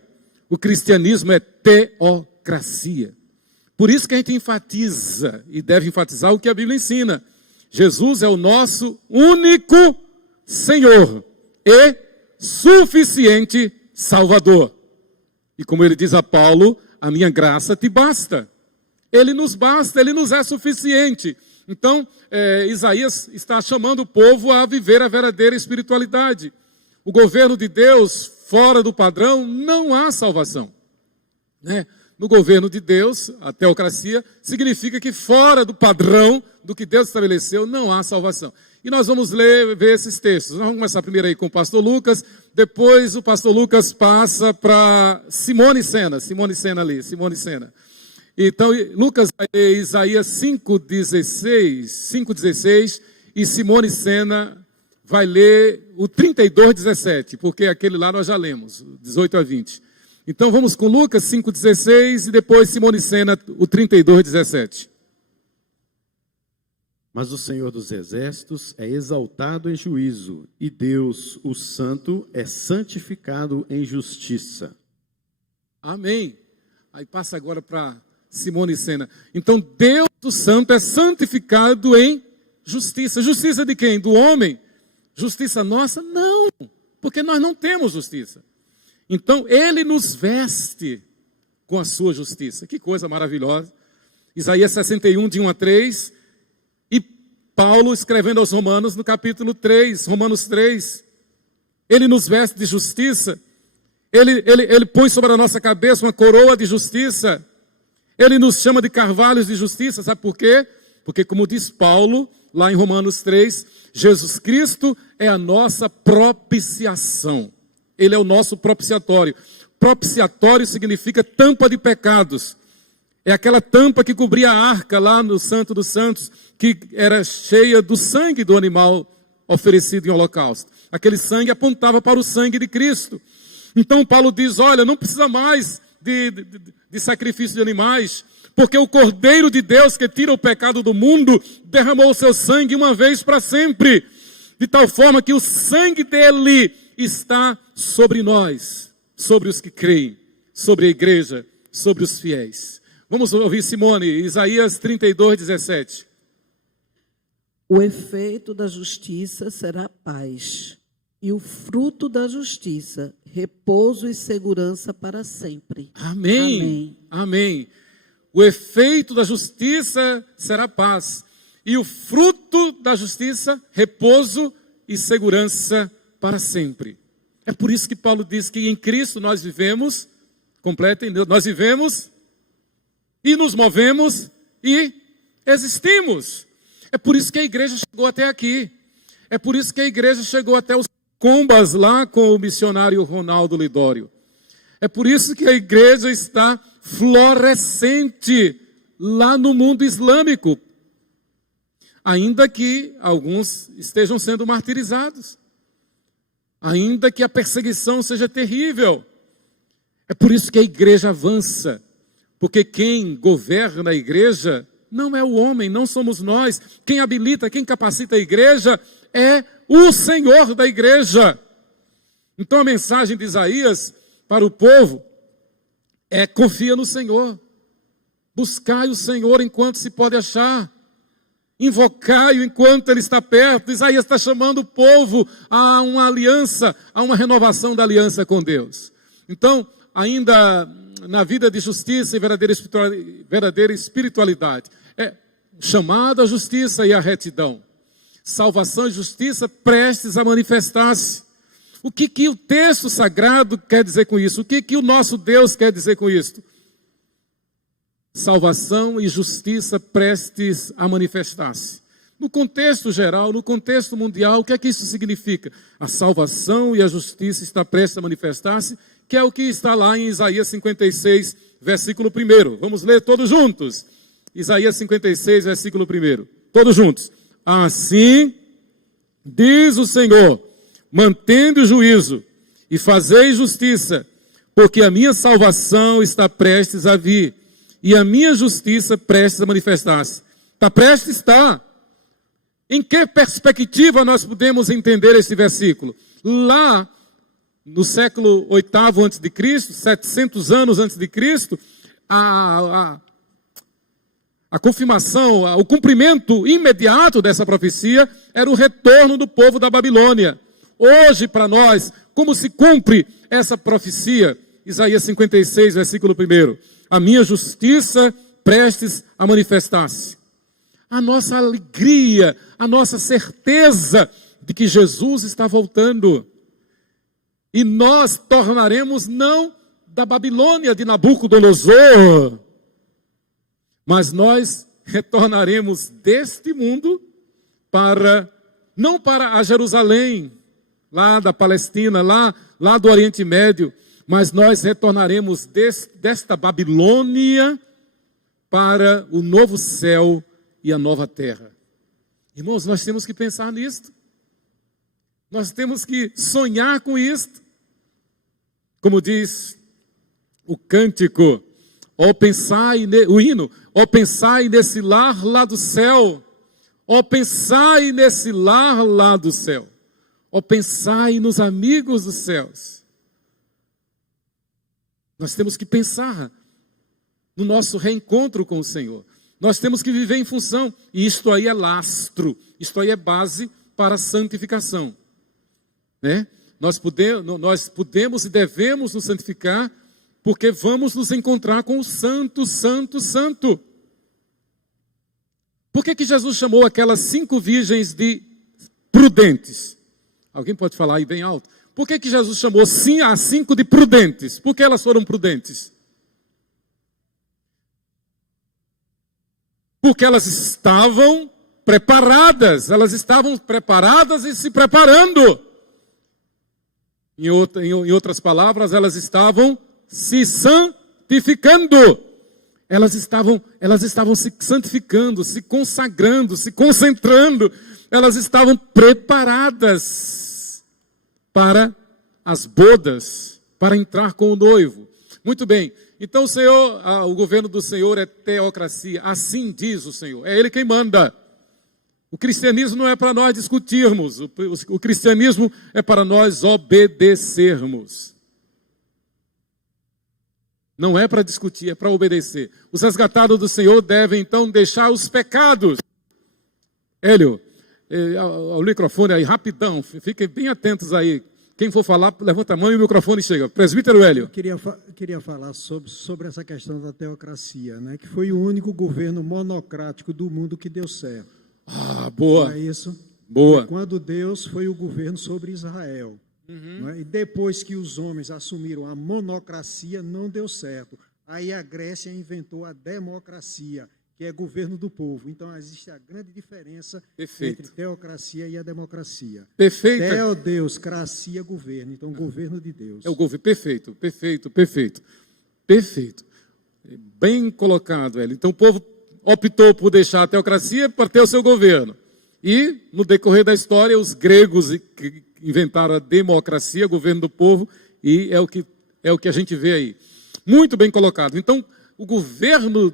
O cristianismo é teocracia. Por isso que a gente enfatiza, e deve enfatizar o que a Bíblia ensina. Jesus é o nosso único Senhor e suficiente Salvador. E como ele diz a Paulo, a minha graça te basta. Ele nos basta, ele nos é suficiente. Então, Isaías está chamando o povo a viver a verdadeira espiritualidade. O governo de Deus, fora do padrão, não há salvação. Né? no governo de Deus, a teocracia, significa que fora do padrão do que Deus estabeleceu, não há salvação. E nós vamos ver esses textos. Nós vamos começar primeiro aí com o pastor Lucas, depois o pastor Lucas passa para Simone Sena ali, Simone Sena. Então, Lucas vai ler Isaías 5,16, e Simone Sena vai ler o 32,17, porque aquele lá nós já lemos, 18 a 20. Então vamos com Lucas 5,16 e depois Simone Sena, o 32,17. Mas o Senhor dos Exércitos é exaltado em juízo, e Deus, o Santo, é santificado em justiça. Amém. Aí passa agora para Simone Sena. Então Deus, o Santo, é santificado em justiça. Justiça de quem? Do homem? Justiça nossa? Não, porque nós não temos justiça. Então, ele nos veste com a sua justiça. Que coisa maravilhosa. Isaías 61, de 1 a 3. E Paulo, escrevendo aos Romanos, no capítulo 3, Romanos 3. Ele nos veste de justiça. Ele põe sobre a nossa cabeça uma coroa de justiça. Ele nos chama de carvalhos de justiça. Sabe por quê? Porque, como diz Paulo, lá em Romanos 3, Jesus Cristo é a nossa propiciação. Ele é o nosso propiciatório. Propiciatório significa tampa de pecados. É aquela tampa que cobria a arca lá no Santo dos Santos, que era cheia do sangue do animal oferecido em holocausto. Aquele sangue apontava para o sangue de Cristo. Então Paulo diz, olha, não precisa mais de sacrifício de animais, porque o Cordeiro de Deus que tira o pecado do mundo derramou o seu sangue uma vez para sempre, de tal forma que o sangue dele está sobre nós, sobre os que creem, sobre a igreja, sobre os fiéis. Vamos ouvir Simone, Isaías 32:17. O efeito da justiça será paz, e o fruto da justiça, repouso e segurança para sempre. Amém. Amém. Amém. O efeito da justiça será paz, e o fruto da justiça, repouso e segurança para sempre. É por isso que Paulo diz que em Cristo nós vivemos, completem, nós vivemos e nos movemos e existimos. É por isso que a igreja chegou até aqui. É por isso que a igreja chegou até os Combas lá com o missionário Ronaldo Lidório. É por isso que a igreja está florescente lá no mundo islâmico, ainda que alguns estejam sendo martirizados, ainda que a perseguição seja terrível. É por isso que a igreja avança, porque quem governa a igreja não é o homem, não somos nós. Quem habilita, quem capacita a igreja é o Senhor da igreja. Então a mensagem de Isaías para o povo é: confia no Senhor, buscai o Senhor enquanto se pode achar, invocai-o enquanto Ele está perto. Isaías está chamando o povo a uma aliança, a uma renovação da aliança com Deus. Então, ainda na vida de justiça e verdadeira espiritualidade, é chamado à justiça e à retidão. Salvação e justiça prestes a manifestar-se. O que o texto sagrado quer dizer com isso? O que o nosso Deus quer dizer com isso? Salvação e justiça prestes a manifestar-se. No contexto geral, no contexto mundial, o que é que isso significa? A salvação e a justiça está prestes a manifestar-se, que é o que está lá em Isaías 56, versículo 1. Vamos ler todos juntos. Isaías 56, versículo 1. Todos juntos. Assim diz o Senhor: mantende o juízo e fazei justiça, porque a minha salvação está prestes a vir, e a minha justiça prestes a manifestar-se. Está prestes? Está. Em que perspectiva nós podemos entender esse versículo? Lá, no século 8º a.C., 700 anos antes de Cristo, a confirmação, o cumprimento imediato dessa profecia era o retorno do povo da Babilônia. Hoje, para nós, como se cumpre essa profecia? Isaías 56, versículo 1. A minha justiça prestes a manifestar-se. A nossa alegria, a nossa certeza de que Jesus está voltando. E nós tornaremos não da Babilônia de Nabucodonosor. Mas nós retornaremos deste mundo não para a Jerusalém, lá da Palestina, lá do Oriente Médio, mas nós retornaremos desta Babilônia para o novo céu e a nova terra. Irmãos, nós temos que pensar nisto. Nós temos que sonhar com isto. Como diz o cântico, o hino, ó pensai nesse lar lá do céu, ó pensai nesse lar lá do céu, ó pensai nos amigos dos céus. Nós temos que pensar no nosso reencontro com o Senhor. Nós temos que viver em função, e isto aí é lastro, isto aí é base para a santificação. Né? Nós podemos e devemos nos santificar, porque vamos nos encontrar com o Santo, Santo, Santo. Por que Jesus chamou aquelas 5 virgens de prudentes? Alguém pode falar aí bem alto? Por que Jesus chamou as 5 de prudentes? Por que elas foram prudentes? Porque elas estavam preparadas e se preparando. Em outras palavras, elas estavam se santificando. Elas estavam se santificando, se consagrando, se concentrando. Elas estavam preparadas para as bodas, para entrar com o noivo. Muito bem. Então o governo do Senhor é teocracia. Assim diz o Senhor. É Ele quem manda. O cristianismo não é para nós discutirmos. O cristianismo é para nós obedecermos. Não é para discutir, é para obedecer. Os resgatados do Senhor devem, então, deixar os pecados. Hélio, ao microfone aí, rapidão. Fiquem bem atentos aí. Quem for falar, levanta a mão e o microfone chega. Presbítero Hélio. Eu queria falar sobre essa questão da teocracia, né? Que foi o único governo monocrático do mundo que deu certo. Ah, boa. Não é isso? Boa. Quando Deus foi o governo sobre Israel. Não é? E depois que os homens assumiram a monocracia, não deu certo. Aí a Grécia inventou a democracia, que é governo do povo. Então existe a grande diferença entre teocracia e a democracia. Perfeito. Teo, Deus, cracia, governo. Então, governo de Deus. É o governo. Perfeito. Bem colocado, Hélio. Então o povo optou por deixar a teocracia para ter o seu governo. E, no decorrer da história, os gregos inventaram a democracia, governo do povo, e é o que a gente vê aí. Muito bem colocado. Então, o governo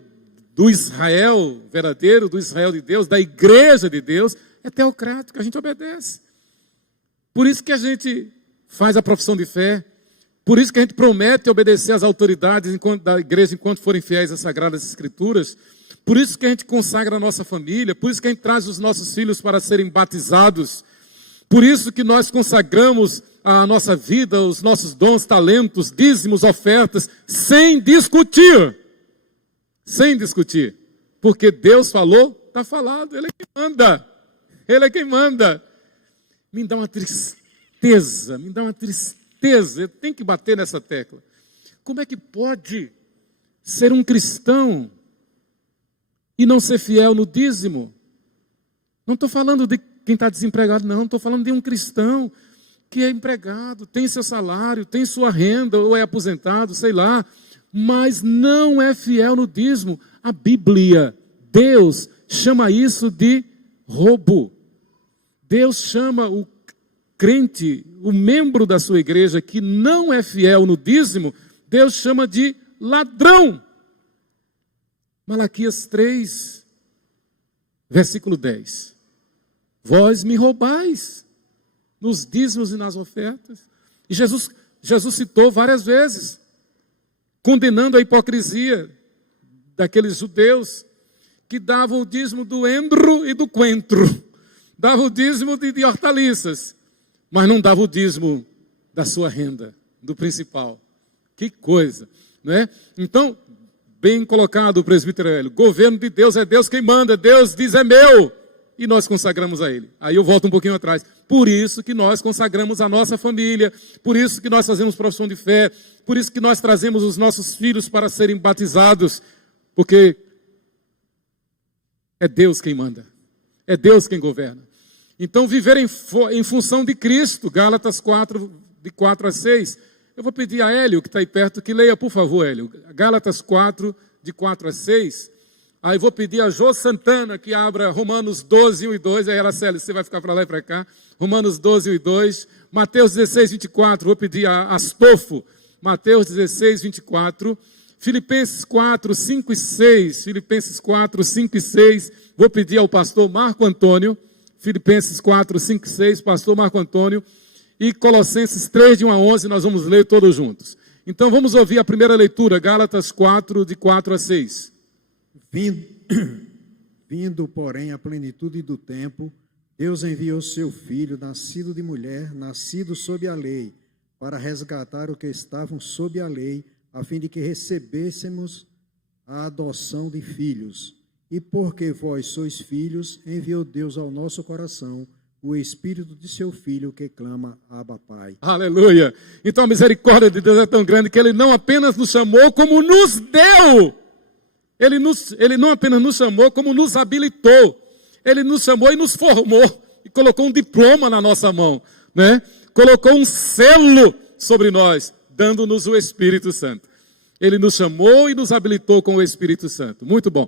do Israel verdadeiro, do Israel de Deus, da igreja de Deus, é teocrático, a gente obedece. Por isso que a gente faz a profissão de fé, por isso que a gente promete obedecer às autoridades da igreja enquanto forem fiéis às Sagradas Escrituras. Por isso que a gente consagra a nossa família, por isso que a gente traz os nossos filhos para serem batizados, por isso que nós consagramos a nossa vida, os nossos dons, talentos, dízimos, ofertas, sem discutir, porque Deus falou, está falado, Ele é quem manda, me dá uma tristeza, eu tenho que bater nessa tecla. Como é que pode ser um cristão e não ser fiel no dízimo? Não estou falando de quem está desempregado, não. Estou falando de um cristão que é empregado, tem seu salário, tem sua renda, ou é aposentado, sei lá, mas não é fiel no dízimo. A Bíblia, Deus, chama isso de roubo. Deus chama o crente, o membro da sua igreja que não é fiel no dízimo, Deus chama de ladrão. Malaquias 3, versículo 10. Vós me roubais nos dízimos e nas ofertas. E Jesus citou várias vezes, condenando a hipocrisia daqueles judeus que davam o dízimo do endro e do coentro, davam o dízimo de hortaliças, mas não davam o dízimo da sua renda, do principal. Que coisa, não é? Então, bem colocado o presbítero Hélio, governo de Deus é Deus quem manda, Deus diz é meu, e nós consagramos a Ele. Aí eu volto um pouquinho atrás. Por isso que nós consagramos a nossa família, por isso que nós fazemos profissão de fé, por isso que nós trazemos os nossos filhos para serem batizados, porque é Deus quem manda, é Deus quem governa. Então, viver em função de Cristo, Gálatas 4, de 4 a 6. Eu vou pedir a Hélio, que está aí perto, que leia, por favor, Hélio. Gálatas 4, de 4 a 6. Aí vou pedir a Jô Santana, que abra Romanos 12, 1 e 2. Aí, Araceli, você vai ficar para lá e para cá. Romanos 12, 1 e 2. Mateus 16, 24. Vou pedir a Astolfo. Mateus 16, 24. Filipenses 4, 5 e 6. Filipenses 4, 5 e 6. Vou pedir ao pastor Marco Antônio. Filipenses 4, 5 e 6, pastor Marco Antônio, e Colossenses 3, de 1 a 11, nós vamos ler todos juntos. Então vamos ouvir a primeira leitura, Gálatas 4, de 4 a 6. Vindo, porém, à plenitude do tempo, Deus enviou seu Filho, nascido de mulher, nascido sob a lei, para resgatar os que estavam sob a lei, a fim de que recebêssemos a adoção de filhos. E porque vós sois filhos, enviou Deus ao nosso coração o Espírito de seu Filho que clama, Abba, Pai. Aleluia! Então a misericórdia de Deus é tão grande que Ele não apenas nos chamou, como nos deu. Ele não apenas nos chamou, como nos habilitou. Ele nos chamou e nos formou. E colocou um diploma na nossa mão, né? Colocou um selo sobre nós, dando-nos o Espírito Santo. Ele nos chamou e nos habilitou com o Espírito Santo. Muito bom.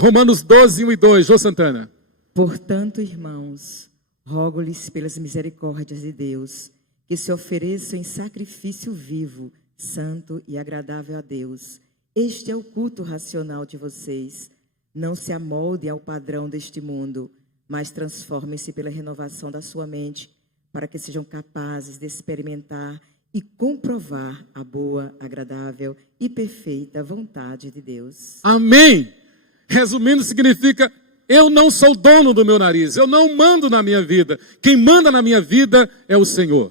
Romanos 12, 1 e 2. Jô Santana. Portanto, irmãos, rogo-lhes pelas misericórdias de Deus, que se ofereçam em sacrifício vivo, santo e agradável a Deus. Este é o culto racional de vocês. Não se amoldem ao padrão deste mundo, mas transformem-se pela renovação da sua mente, para que sejam capazes de experimentar e comprovar a boa, agradável e perfeita vontade de Deus. Amém! Resumindo, significa, eu não sou dono do meu nariz, eu não mando na minha vida. Quem manda na minha vida é o Senhor.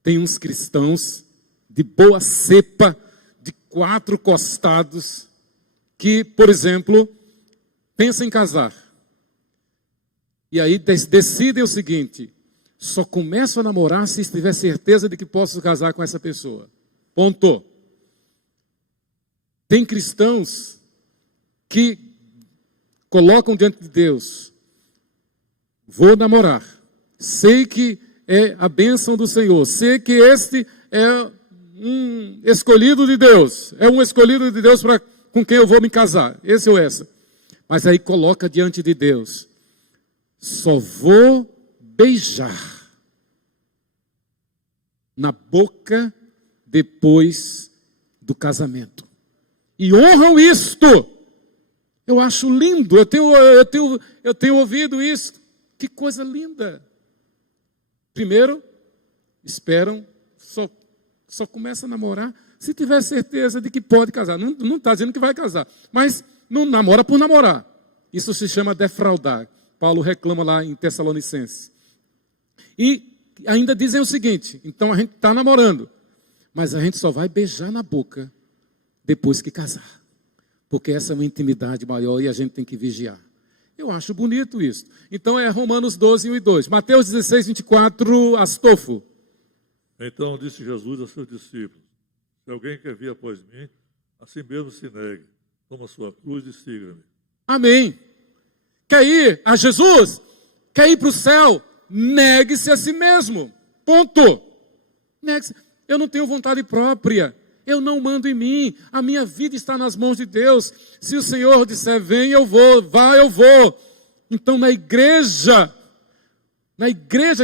Tem uns cristãos de boa cepa, de 4 costados, que, por exemplo, pensam em casar. E aí decidem o seguinte: só começo a namorar se tiver certeza de que posso casar com essa pessoa. Ponto. Tem cristãos que colocam diante de Deus: vou namorar, sei que é a bênção do Senhor, sei que este é um escolhido de Deus, com quem eu vou me casar, esse ou essa. Mas aí coloca diante de Deus: só vou beijar na boca depois do casamento. E honram isto. Eu acho lindo, eu tenho ouvido isso. Que coisa linda. Primeiro, esperam, só começa a namorar se tiver certeza de que pode casar. Não está dizendo que vai casar, mas não namora por namorar. Isso se chama defraudar. Paulo reclama lá em Tessalonicenses. E ainda dizem o seguinte: então a gente está namorando, mas a gente só vai beijar na boca depois que casar. Porque essa é uma intimidade maior e a gente tem que vigiar. Eu acho bonito isso. Então é Romanos 12, 1 e 2. Mateus 16, 24, Astolfo. Então disse Jesus a seus discípulos: se alguém quer vir após mim, assim mesmo se negue, toma a sua cruz e siga-me. Amém. Quer ir a Jesus? Quer ir para o céu? Negue-se a si mesmo. Ponto. Negue-se. Eu não tenho vontade própria. Eu não mando em mim. A minha vida está nas mãos de Deus. Se o Senhor disser vem, eu vou. Vá, eu vou. Então na igreja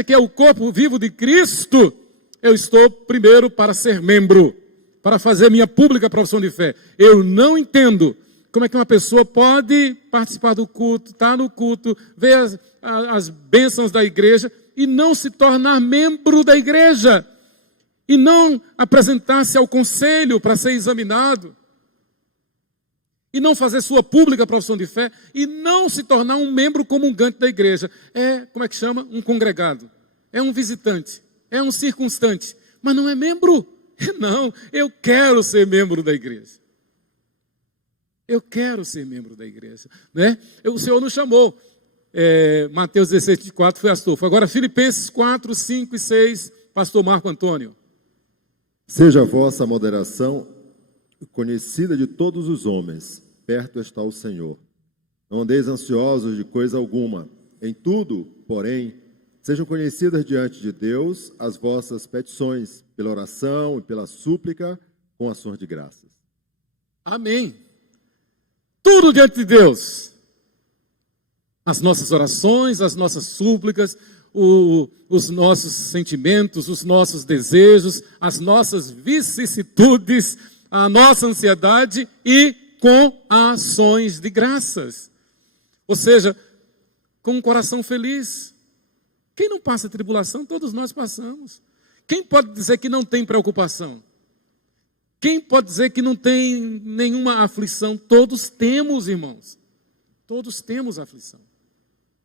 que é o corpo vivo de Cristo, eu estou primeiro para ser membro, para fazer minha pública profissão de fé. Eu não entendo como é que uma pessoa pode participar do culto, estar no culto, ver as bênçãos da igreja e não se tornar membro da igreja. E não apresentar-se ao conselho para ser examinado. E não fazer sua pública profissão de fé. E não se tornar um membro comungante da igreja. Como é que chama? Um congregado. É um visitante. É um circunstante. Mas não é membro. Não, eu quero ser membro da igreja. Eu quero ser membro da igreja. Né? O Senhor nos chamou. Mateus 16, 24 foi Astolfo. Agora Filipenses 4, 5 e 6, pastor Marco Antônio. Seja a vossa moderação conhecida de todos os homens, perto está o Senhor. Não andeis ansiosos de coisa alguma. Em tudo, porém, sejam conhecidas diante de Deus as vossas petições, pela oração e pela súplica, com ações de graças. Amém. Tudo diante de Deus. As nossas orações, as nossas súplicas, os nossos sentimentos, os nossos desejos, as nossas vicissitudes, a nossa ansiedade e com ações de graças. Ou seja, com um coração feliz. Quem não passa tribulação, todos nós passamos. Quem pode dizer que não tem preocupação? Quem pode dizer que não tem nenhuma aflição? Todos temos, irmãos. Todos temos aflição.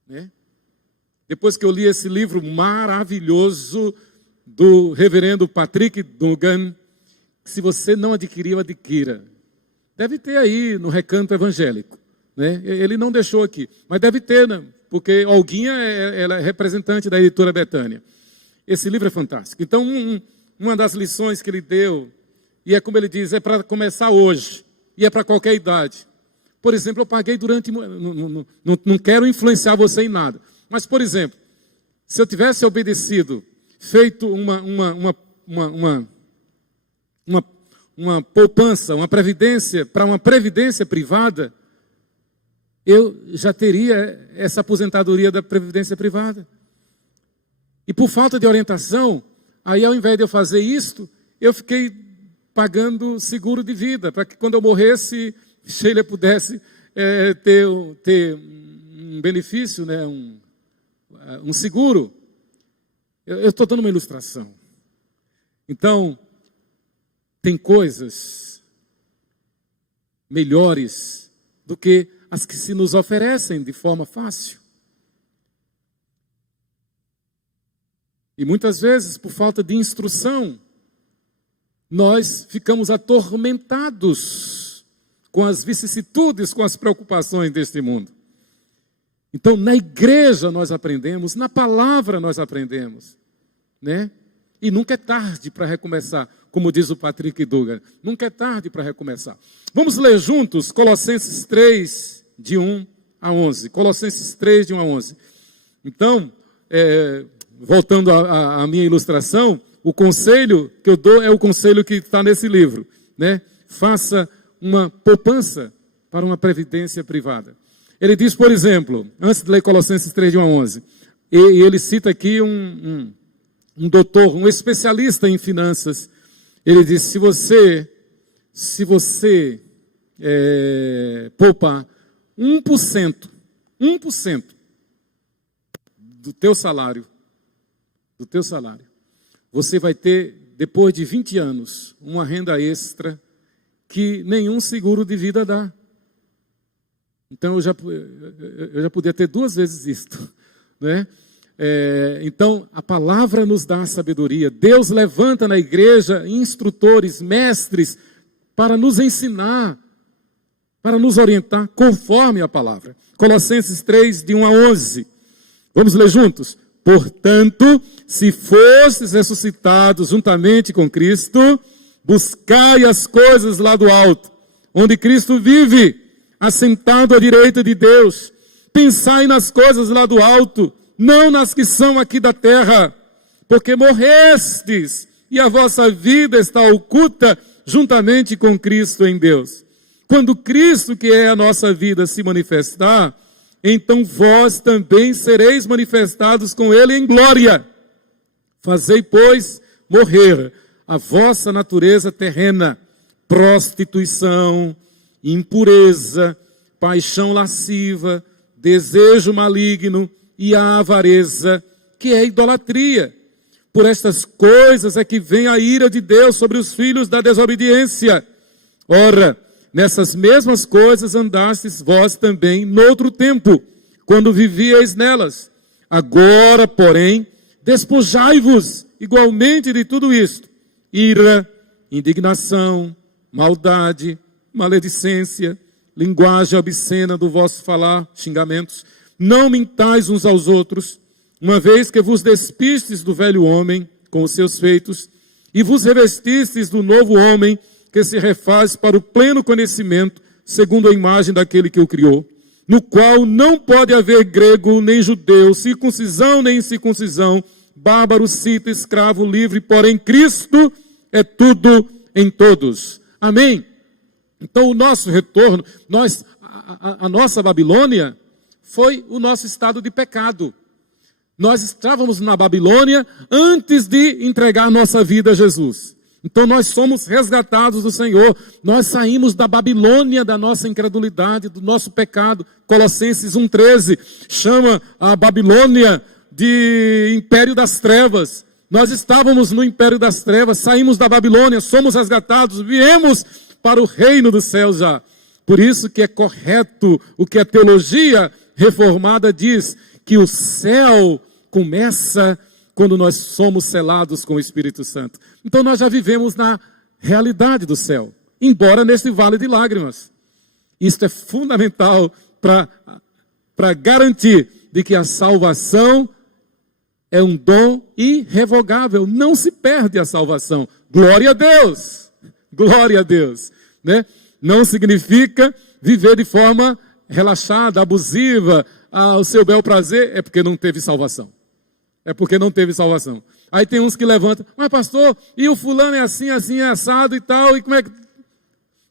Né? Depois que eu li esse livro maravilhoso do reverendo Patrick Dugan, se você não adquiriu, adquira. Deve ter aí no Recanto Evangélico. Né? Ele não deixou aqui, mas deve ter, né? Porque Olguinha ela é representante da editora Betânia. Esse livro é fantástico. Então, uma das lições que ele deu, e é como ele diz, é para começar hoje, e é para qualquer idade. Por exemplo, eu paguei durante... Não quero influenciar você em nada. Mas, por exemplo, se eu tivesse obedecido, feito uma poupança, uma previdência, para uma previdência privada, eu já teria essa aposentadoria da previdência privada. E por falta de orientação, aí ao invés de eu fazer isto, eu fiquei pagando seguro de vida, para que quando eu morresse, Sheila pudesse ter um benefício, né, um seguro. Eu estou dando uma ilustração. Então, tem coisas melhores do que as que se nos oferecem de forma fácil. E muitas vezes, por falta de instrução, nós ficamos atormentados com as vicissitudes, com as preocupações deste mundo. Então, na igreja nós aprendemos, na palavra nós aprendemos, né? E nunca é tarde para recomeçar, como diz o Patrick Dugan. Nunca é tarde para recomeçar. Vamos ler juntos Colossenses 3, de 1 a 11. Colossenses 3, de 1 a 11. Então, voltando à minha ilustração, o conselho que eu dou é o conselho que está nesse livro, né? Faça uma poupança para uma previdência privada. Ele diz, por exemplo, antes de ler Colossenses 3, de 1 a 11, e ele cita aqui um doutor, um especialista em finanças. Ele diz, se você poupar 1% do teu salário, você vai ter, depois de 20 anos, uma renda extra que nenhum seguro de vida dá. Então, eu já podia ter 2 vezes isto, né? Então, a palavra nos dá a sabedoria. Deus levanta na igreja instrutores, mestres, para nos ensinar, para nos orientar, conforme a palavra. Colossenses 3, de 1 a 11. Vamos ler juntos? Portanto, se fostes ressuscitados juntamente com Cristo, buscai as coisas lá do alto, onde Cristo vive, assentado à direita de Deus. Pensai nas coisas lá do alto, não nas que são aqui da terra, porque morrestes, e a vossa vida está oculta juntamente com Cristo em Deus. Quando Cristo, que é a nossa vida, se manifestar, então vós também sereis manifestados com Ele em glória. Fazei, pois, morrer a vossa natureza terrena, prostituição, impureza, paixão lasciva, desejo maligno e a avareza, que é idolatria. Por estas coisas é que vem a ira de Deus sobre os filhos da desobediência. Ora, nessas mesmas coisas andastes vós também noutro tempo, quando vivíeis nelas. Agora, porém, despojai-vos igualmente de tudo isto: ira, indignação, maldade, maledicência, linguagem obscena do vosso falar, xingamentos. não mintais uns aos outros, uma vez que vos despistes do velho homem com os seus feitos, e vos revestistes do novo homem, que se refaz para o pleno conhecimento, segundo a imagem daquele que o criou, no qual não pode haver grego nem judeu, circuncisão nem incircuncisão, bárbaro, cita, escravo, livre, porém Cristo é tudo em todos. Amém? Então o nosso retorno, a nossa Babilônia foi o nosso estado de pecado. Nós estávamos na Babilônia antes de entregar nossa vida a Jesus. Então nós somos resgatados do Senhor. Nós saímos da Babilônia da nossa incredulidade, do nosso pecado. Colossenses 1,13 chama a Babilônia de império das trevas. Nós estávamos no império das trevas, saímos da Babilônia, somos resgatados, viemos para o reino dos céus já. Por isso que é correto o que a teologia reformada diz, que o céu começa quando nós somos selados com o Espírito Santo. Então nós já vivemos na realidade do céu, embora neste vale de lágrimas. Isto é fundamental para garantir de que a salvação é um dom irrevogável, não se perde a salvação. Glória a Deus! Glória a Deus! Né? Não significa viver de forma relaxada, abusiva, ao seu bel prazer, é porque não teve salvação. É porque não teve salvação. Aí tem uns que levantam, mas pastor, e o fulano é assim, assim, é assado e tal, e como é que...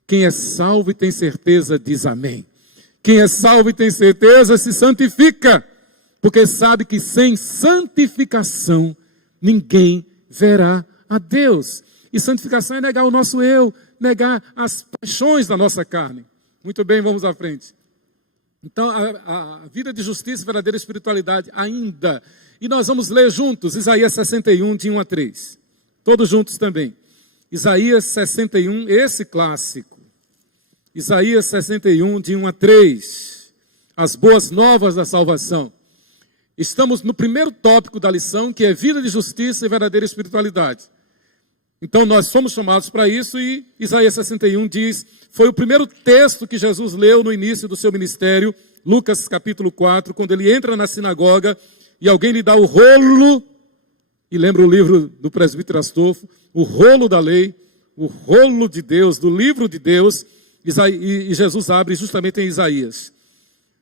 Quem é salvo e tem certeza diz amém. Quem é salvo e tem certeza se santifica, porque sabe que sem santificação ninguém verá a Deus. E santificação é negar o nosso eu, negar as paixões da nossa carne. Muito bem, vamos à frente. Então, a vida de justiça e verdadeira espiritualidade ainda. E nós vamos ler juntos Isaías 61, de 1 a 3. Todos juntos também. Isaías 61, esse clássico. Isaías 61, de 1 a 3. As boas novas da salvação. Estamos no primeiro tópico da lição, que é vida de justiça e verdadeira espiritualidade. Então, nós somos chamados para isso e Isaías 61 diz, foi o primeiro texto que Jesus leu no início do seu ministério, Lucas capítulo 4, quando ele entra na sinagoga e alguém lhe dá o rolo, e lembra o livro do presbítero Astolfo, o rolo da lei, o rolo de Deus, do livro de Deus, e Jesus abre justamente em Isaías.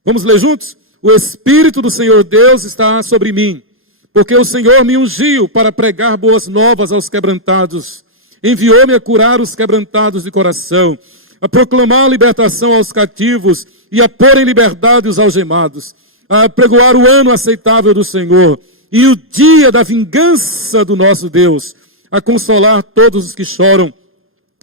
Vamos ler juntos? O Espírito do Senhor Deus está sobre mim, porque o Senhor me ungiu para pregar boas novas aos quebrantados. Enviou-me a curar os quebrantados de coração, a proclamar a libertação aos cativos e a pôr em liberdade os algemados, a pregoar o ano aceitável do Senhor e o dia da vingança do nosso Deus, a consolar todos os que choram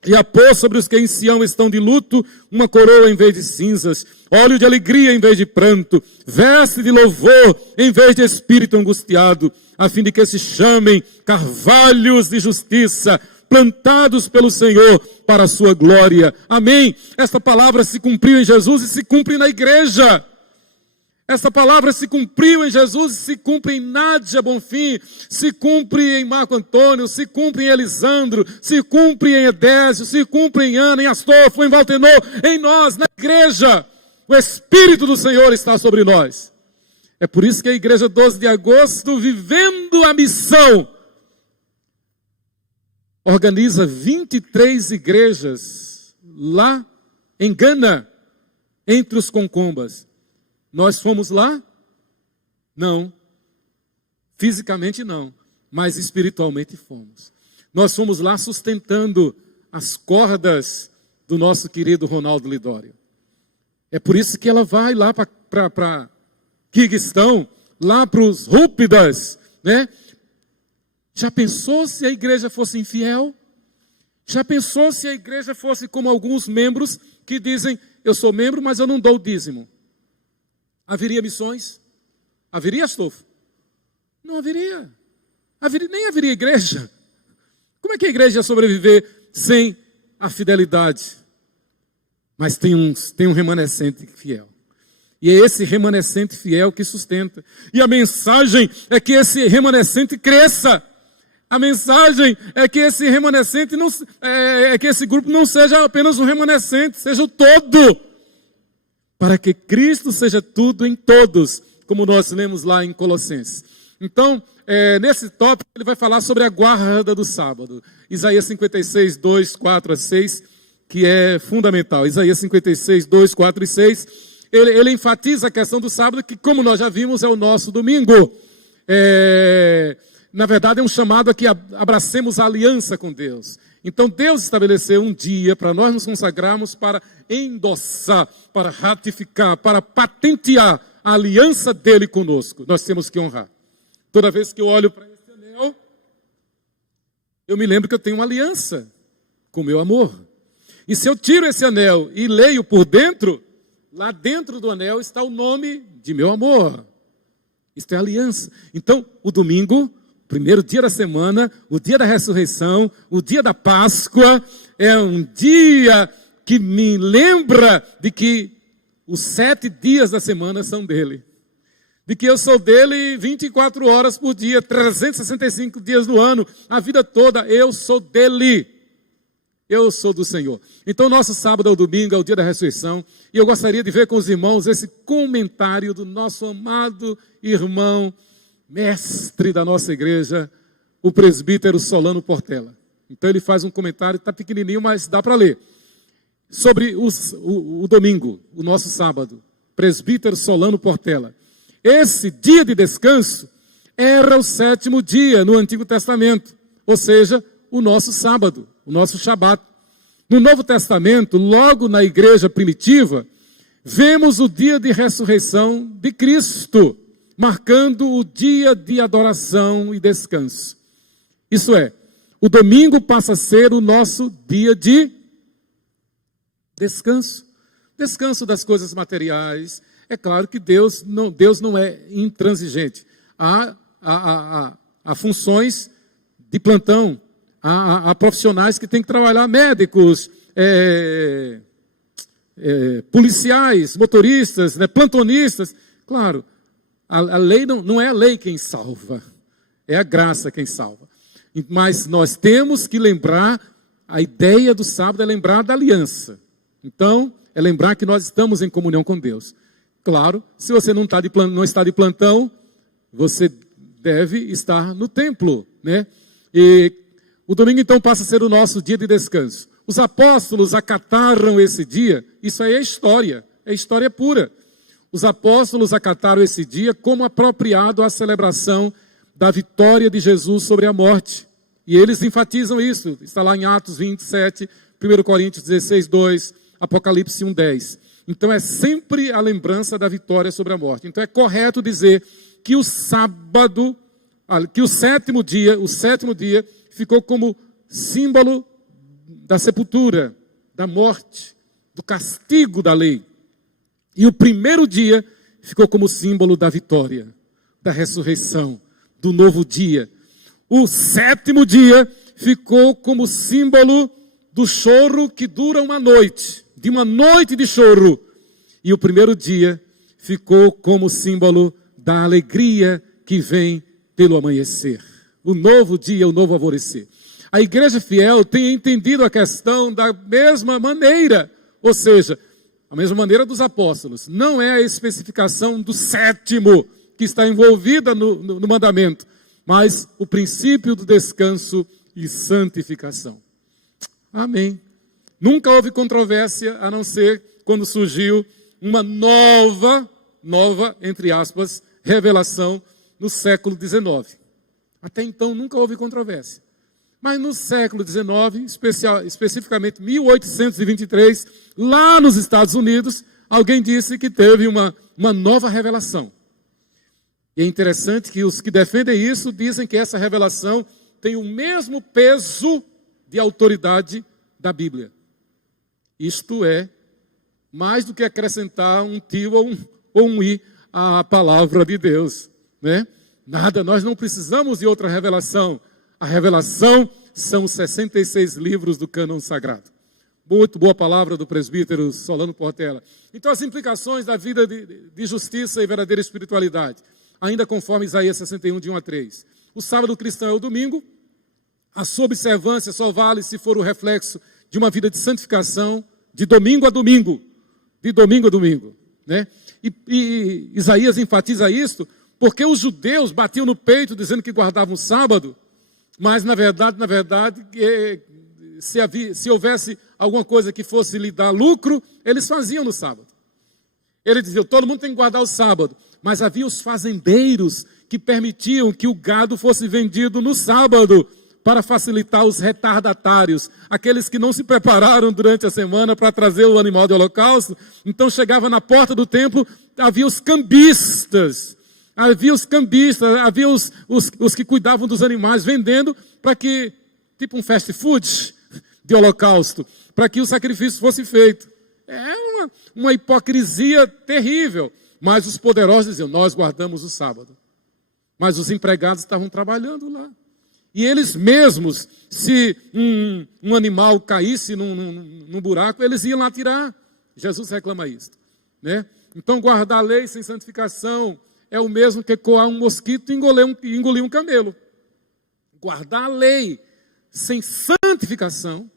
e a pôr sobre os que em Sião estão de luto uma coroa em vez de cinzas, óleo de alegria em vez de pranto, veste de louvor em vez de espírito angustiado, a fim de que se chamem carvalhos de justiça, plantados pelo Senhor para a sua glória. Amém? Esta palavra se cumpriu em Jesus e se cumpre na igreja. Esta palavra se cumpriu em Jesus e se cumpre em Nádia Bonfim, se cumpre em Marco Antônio, se cumpre em Elisandro, se cumpre em Edésio, se cumpre em Ana, em Astolfo, em Valtenor, em nós, na igreja. O Espírito do Senhor está sobre nós. É por isso que a igreja 12 de agosto, vivendo a missão, organiza 23 igrejas lá em Gana, entre os concombas. Nós fomos lá? Não. Fisicamente não, mas espiritualmente fomos. Nós fomos lá sustentando as cordas do nosso querido Ronaldo Lidório. É por isso que ela vai lá para Quirguistão, lá para os Rúpidas, né? Já pensou se a igreja fosse infiel? Já pensou se a igreja fosse como alguns membros que dizem, eu sou membro, mas eu não dou o dízimo? Haveria missões? Haveria, Astolfo? Não haveria. Nem haveria igreja. Como é que a igreja ia sobreviver sem a fidelidade? Mas tem um remanescente fiel. E é esse remanescente fiel que sustenta. E a mensagem é que esse remanescente cresça. A mensagem é que esse remanescente que esse grupo não seja apenas um remanescente, seja o todo. Para que Cristo seja tudo em todos. como nós lemos lá em Colossenses. Então, nesse tópico, ele vai falar sobre a guarda do sábado. Isaías 56, 2, 4 a 6, que é fundamental. Isaías 56, 2, 4 e 6, ele enfatiza a questão do sábado, que, como nós já vimos, é o nosso domingo. Na verdade, é um chamado a que abracemos a aliança com Deus. Então, Deus estabeleceu um dia para nós nos consagrarmos, para endossar, para ratificar, para patentear a aliança dele conosco. Nós temos que honrar. Toda vez que eu olho para esse anel, eu me lembro que eu tenho uma aliança com o meu amor. E se eu tiro esse anel e leio por dentro, lá dentro do anel está o nome de meu amor. Isto é aliança. Então, o domingo, o primeiro dia da semana, o dia da ressurreição, o dia da Páscoa, é um dia que me lembra de que os 7 dias da semana são dele. De que eu sou dele 24 horas por dia, 365 dias no ano, a vida toda eu sou dele. Eu sou do Senhor. Então, nosso sábado ao domingo é o dia da ressurreição. E eu gostaria de ver com os irmãos esse comentário do nosso amado irmão, mestre da nossa igreja, o presbítero Solano Portela. Então, ele faz um comentário, está pequenininho, mas dá para ler. Sobre o domingo, o nosso sábado. Presbítero Solano Portela. Esse dia de descanso era o 7º dia no Antigo Testamento, ou seja, o nosso sábado, o nosso Shabat. No Novo Testamento, logo na igreja primitiva, vemos o dia de ressurreição de Cristo, marcando o dia de adoração e descanso. Isso é, o domingo passa a ser o nosso dia de descanso. Descanso das coisas materiais. É claro que Deus não é intransigente. Há funções de plantão, há profissionais que têm que trabalhar, médicos, policiais, motoristas, né, plantonistas. Claro, a lei não é a lei quem salva, é a graça quem salva. Mas nós temos que lembrar, a ideia do sábado é lembrar da aliança. Então, é lembrar que nós estamos em comunhão com Deus. Claro, se você não está de plantão, você deve estar no templo, né? E o domingo, então, passa a ser o nosso dia de descanso. Os apóstolos acataram esse dia, isso aí é história pura. Os apóstolos acataram esse dia como apropriado à celebração da vitória de Jesus sobre a morte. E eles enfatizam isso, está lá em Atos 27, 1 Coríntios 16, 2, Apocalipse 1, 10. Então é sempre a lembrança da vitória sobre a morte. Então é correto dizer que o sábado, que o sétimo dia ficou como símbolo da sepultura, da morte, do castigo da lei. E o primeiro dia ficou como símbolo da vitória, da ressurreição, do novo dia. O 7º dia ficou como símbolo do choro que dura uma noite, de uma noite de choro. E o primeiro dia ficou como símbolo da alegria que vem pelo amanhecer. O novo dia, o novo alvorecer. A igreja fiel tem entendido a questão da mesma maneira, ou seja, a mesma maneira dos apóstolos. Não é a especificação do 7º que está envolvida no mandamento, mas o princípio do descanso e santificação. Amém. Nunca houve controvérsia, a não ser quando surgiu uma nova, entre aspas, revelação no século XIX. Até então nunca houve controvérsia. Mas no século XIX, especificamente 1823, lá nos Estados Unidos, alguém disse que teve uma nova revelação. E é interessante que os que defendem isso dizem que essa revelação tem o mesmo peso de autoridade da Bíblia. Isto é, mais do que acrescentar um tio ou um i à palavra de Deus, né? Nada, nós não precisamos de outra revelação. A revelação são os 66 livros do cânon sagrado. Muito boa palavra do presbítero Solano Portela. Então, as implicações da vida de justiça e verdadeira espiritualidade, ainda conforme Isaías 61, de 1 a 3. O sábado cristão é o domingo. A sua observância só vale se for o reflexo de uma vida de santificação, de domingo a domingo. De domingo a domingo. né? E Isaías enfatiza isso porque os judeus batiam no peito dizendo que guardavam o sábado, mas na verdade, se houvesse alguma coisa que fosse lhe dar lucro, eles faziam no sábado. Ele dizia, todo mundo tem que guardar o sábado, mas havia os fazendeiros que permitiam que o gado fosse vendido no sábado para facilitar os retardatários, aqueles que não se prepararam durante a semana para trazer o animal de holocausto. Então chegava na porta do templo, havia os cambistas, havia os que cuidavam dos animais, vendendo para que, tipo um fast food de holocausto, para que o sacrifício fosse feito. É uma hipocrisia terrível. Mas os poderosos diziam, nós guardamos o sábado. Mas os empregados estavam trabalhando lá. E eles mesmos, se um animal caísse num buraco, eles iam lá tirar. Jesus reclama isso, né? Então, guardar a lei sem santificação é o mesmo que coar um mosquito e engolir um camelo. Guardar a lei sem santificação,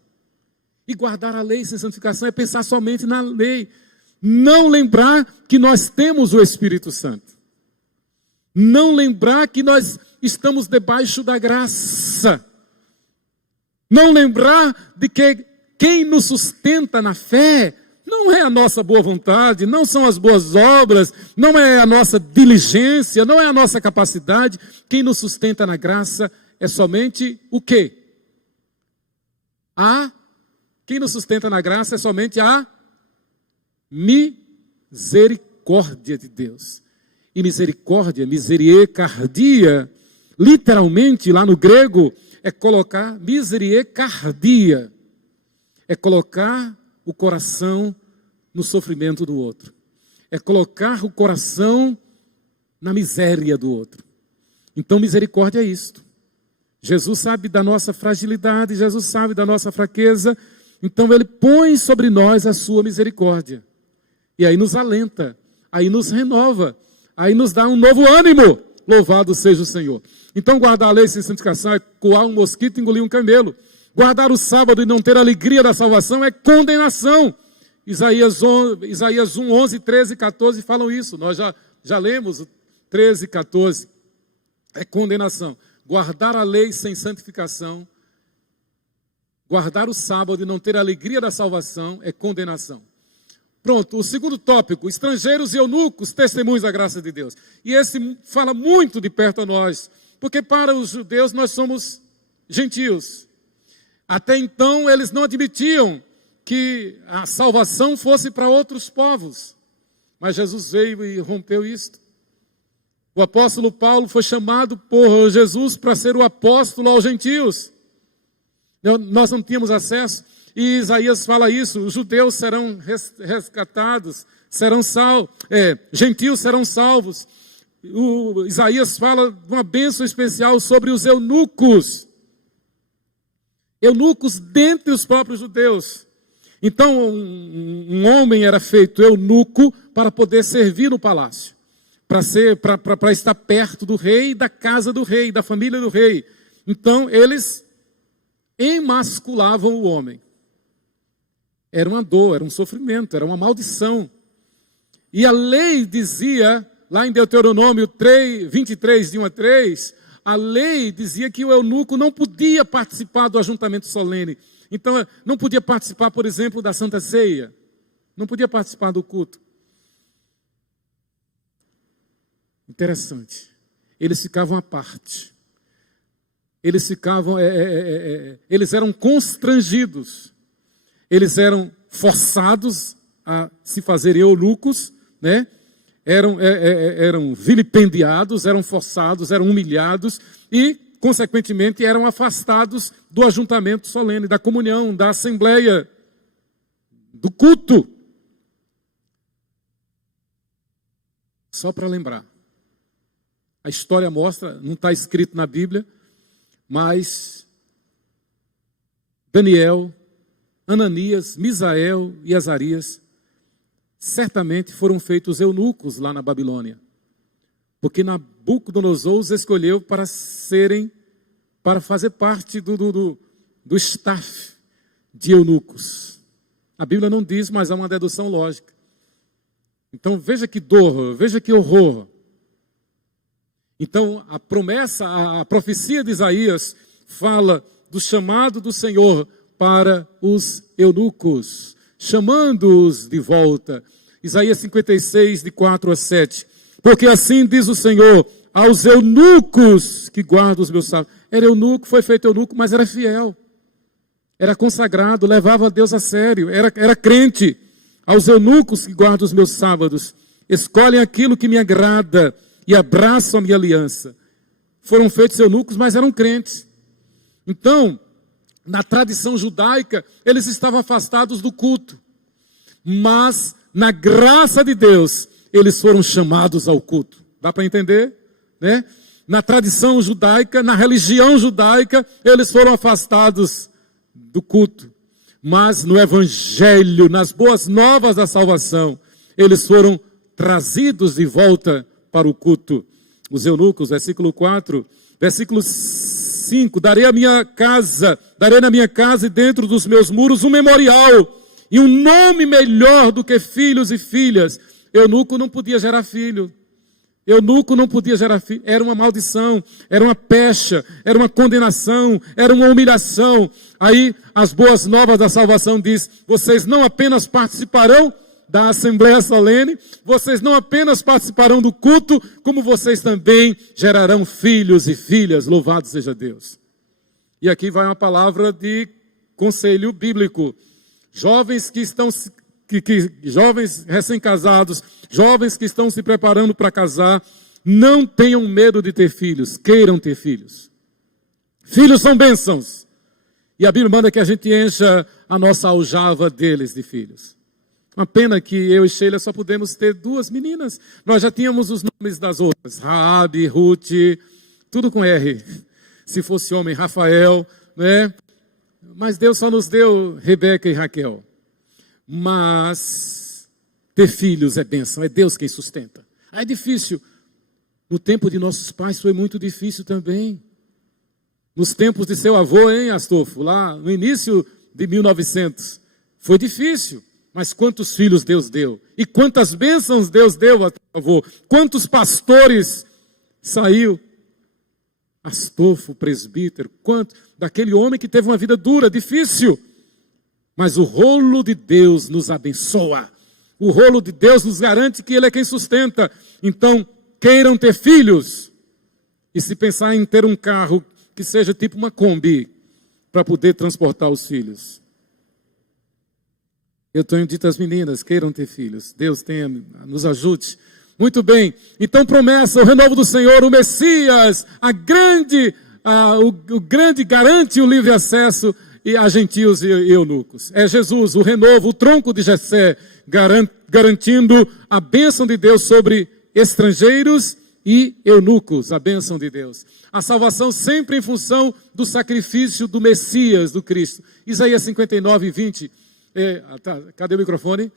e guardar a lei sem santificação é pensar somente na lei. Não lembrar que nós temos o Espírito Santo. Não lembrar que nós estamos debaixo da graça. Não lembrar de que quem nos sustenta na fé não é a nossa boa vontade, não são as boas obras, não é a nossa diligência, não é a nossa capacidade. Quem nos sustenta na graça é somente o quê? Quem nos sustenta na graça é somente a misericórdia de Deus. E misericórdia, miseriecardia, literalmente lá no grego, é colocar miseriecardia. É colocar o coração no sofrimento do outro. É colocar o coração na miséria do outro. Então misericórdia é isto. Jesus sabe da nossa fragilidade, Jesus sabe da nossa fraqueza, então Ele põe sobre nós a sua misericórdia. E aí nos alenta, aí nos renova, aí nos dá um novo ânimo. Louvado seja o Senhor. Então guardar a lei sem santificação é coar um mosquito e engolir um camelo. Guardar o sábado e não ter a alegria da salvação é condenação. Isaías 1, 11, 13 e 14 falam isso. Nós já lemos o 13 e 14. É condenação. Guardar a lei sem santificação, guardar o sábado e não ter a alegria da salvação é condenação. Pronto, o segundo tópico, estrangeiros e eunucos, testemunhos da graça de Deus. E esse fala muito de perto a nós, porque para os judeus nós somos gentios. Até então eles não admitiam que a salvação fosse para outros povos. Mas Jesus veio e rompeu isto. O apóstolo Paulo foi chamado por Jesus para ser o apóstolo aos gentios. Nós não tínhamos acesso. E Isaías fala isso, os judeus serão resgatados, serão salvos, gentios serão salvos. Isaías fala de uma bênção especial sobre os eunucos. Eunucos dentre os próprios judeus. Então, um homem era feito eunuco para poder servir no palácio. Para estar perto do rei, da casa do rei, da família do rei. Então, eles emasculavam o homem. Era uma dor, era um sofrimento, era uma maldição. E a lei dizia, lá em Deuteronômio 23, de 1 a 3, a lei dizia que o eunuco não podia participar do ajuntamento solene. Então, não podia participar, por exemplo, da Santa Ceia. Não podia participar do culto. Interessante. Eles ficavam à parte. Eles eram constrangidos. Eles eram forçados a se fazerem eunucos, né? Eram vilipendiados, eram forçados, eram humilhados e, consequentemente, eram afastados do ajuntamento solene, da comunhão, da assembleia, do culto. Só para lembrar. A história mostra, não está escrito na Bíblia, mas Daniel, Ananias, Misael e Azarias certamente foram feitos eunucos lá na Babilônia, porque Nabucodonosor os escolheu para fazer parte do staff de eunucos. A Bíblia não diz, mas há uma dedução lógica. Então veja que dor, veja que horror. Então a promessa, a profecia de Isaías fala do chamado do Senhor para os eunucos, chamando-os de volta. Isaías 56, de 4 a 7. Porque assim diz o Senhor aos eunucos que guardam os meus sábados. Era eunuco, foi feito eunuco, mas era fiel. Era consagrado, levava a Deus a sério, era crente. Aos eunucos que guardam os meus sábados, escolhem aquilo que me agrada e abraçam a minha aliança. Foram feitos eunucos, mas eram crentes. Então, na tradição judaica, eles estavam afastados do culto. Mas, na graça de Deus, eles foram chamados ao culto. Dá para entender? Né? Na tradição judaica, na religião judaica, eles foram afastados do culto. Mas no evangelho, nas boas novas da salvação, eles foram trazidos de volta para o culto. Os eunucos, versículo 4, versículo 5, darei na minha casa e dentro dos meus muros um memorial e um nome melhor do que filhos e filhas. Eunuco não podia gerar filho. Eunuco não podia gerar filho. Era uma maldição, era uma pecha, era uma condenação, era uma humilhação. Aí as boas novas da salvação diz: vocês não apenas participarão da assembleia solene, vocês não apenas participarão do culto, como vocês também gerarão filhos e filhas. Louvado seja Deus. E aqui vai uma palavra de conselho bíblico. Jovens que estão jovens recém-casados, jovens que estão se preparando para casar, não tenham medo de ter filhos, queiram ter filhos. Filhos são bênçãos. E a Bíblia manda que a gente encha a nossa aljava deles de filhos. Uma pena que eu e Sheila só pudemos ter 2 meninas. Nós já tínhamos os nomes das outras, Raabe, Ruth, tudo com R. Se fosse homem, Rafael, né? Mas Deus só nos deu Rebeca e Raquel. Mas ter filhos é bênção, é Deus quem sustenta. É difícil. No tempo de nossos pais foi muito difícil também. Nos tempos de seu avô, hein, Astolfo? Lá no início de 1900. Foi difícil. Mas quantos filhos Deus deu? E quantas bênçãos Deus deu a teu avô? Quantos pastores saiu? Astolfo, presbítero, quanto? Daquele homem que teve uma vida dura, difícil. Mas o rolo de Deus nos abençoa. O rolo de Deus nos garante que Ele é quem sustenta. Então, queiram ter filhos. E se pensar em ter um carro que seja tipo uma Kombi, para poder transportar os filhos. Eu tenho dito às meninas, queiram ter filhos. Deus tenha, nos ajude. Muito bem. Então, promessa, o renovo do Senhor, o Messias, o grande garante o livre acesso a gentios e eunucos. É Jesus, o renovo, o tronco de Jessé, garantindo a bênção de Deus sobre estrangeiros e eunucos, a bênção de Deus. A salvação sempre em função do sacrifício do Messias, do Cristo. Isaías 59, 20. Cadê o microfone?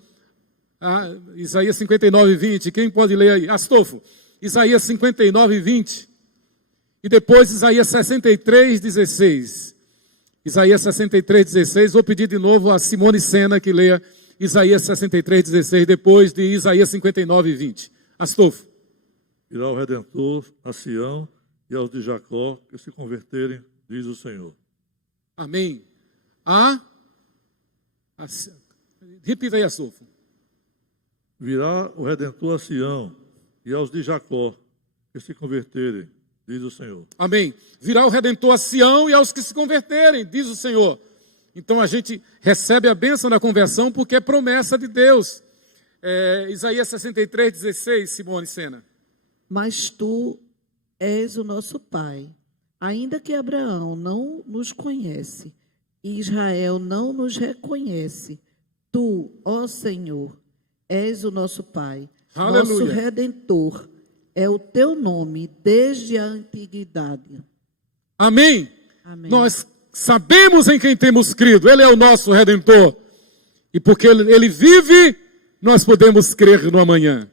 Isaías 59, 20. Quem pode ler aí? Astolfo. Isaías 59, 20. E depois Isaías 63, 16. Isaías 63, 16. Vou pedir de novo a Simone Sena que leia Isaías 63, 16, depois de Isaías 59, 20. Astolfo. Irá o Redentor a Sião e aos de Jacó que se converterem, diz o Senhor. Amém. Repita aí, Astolfo. Virá o Redentor a Sião e aos de Jacó que se converterem, diz o Senhor. Amém. Virá o Redentor a Sião e aos que se converterem, diz o Senhor. Então a gente recebe a bênção da conversão porque é promessa de Deus. Isaías 63, 16, Simone Sena. Mas tu és o nosso Pai, ainda que Abraão não nos conhece e Israel não nos reconhece, tu, ó Senhor, és o nosso Pai, Aleluia. Nosso Redentor, é o teu nome desde a antiguidade. Amém. Amém. Nós sabemos em quem temos crido, Ele é o nosso Redentor. E porque Ele vive, nós podemos crer no amanhã.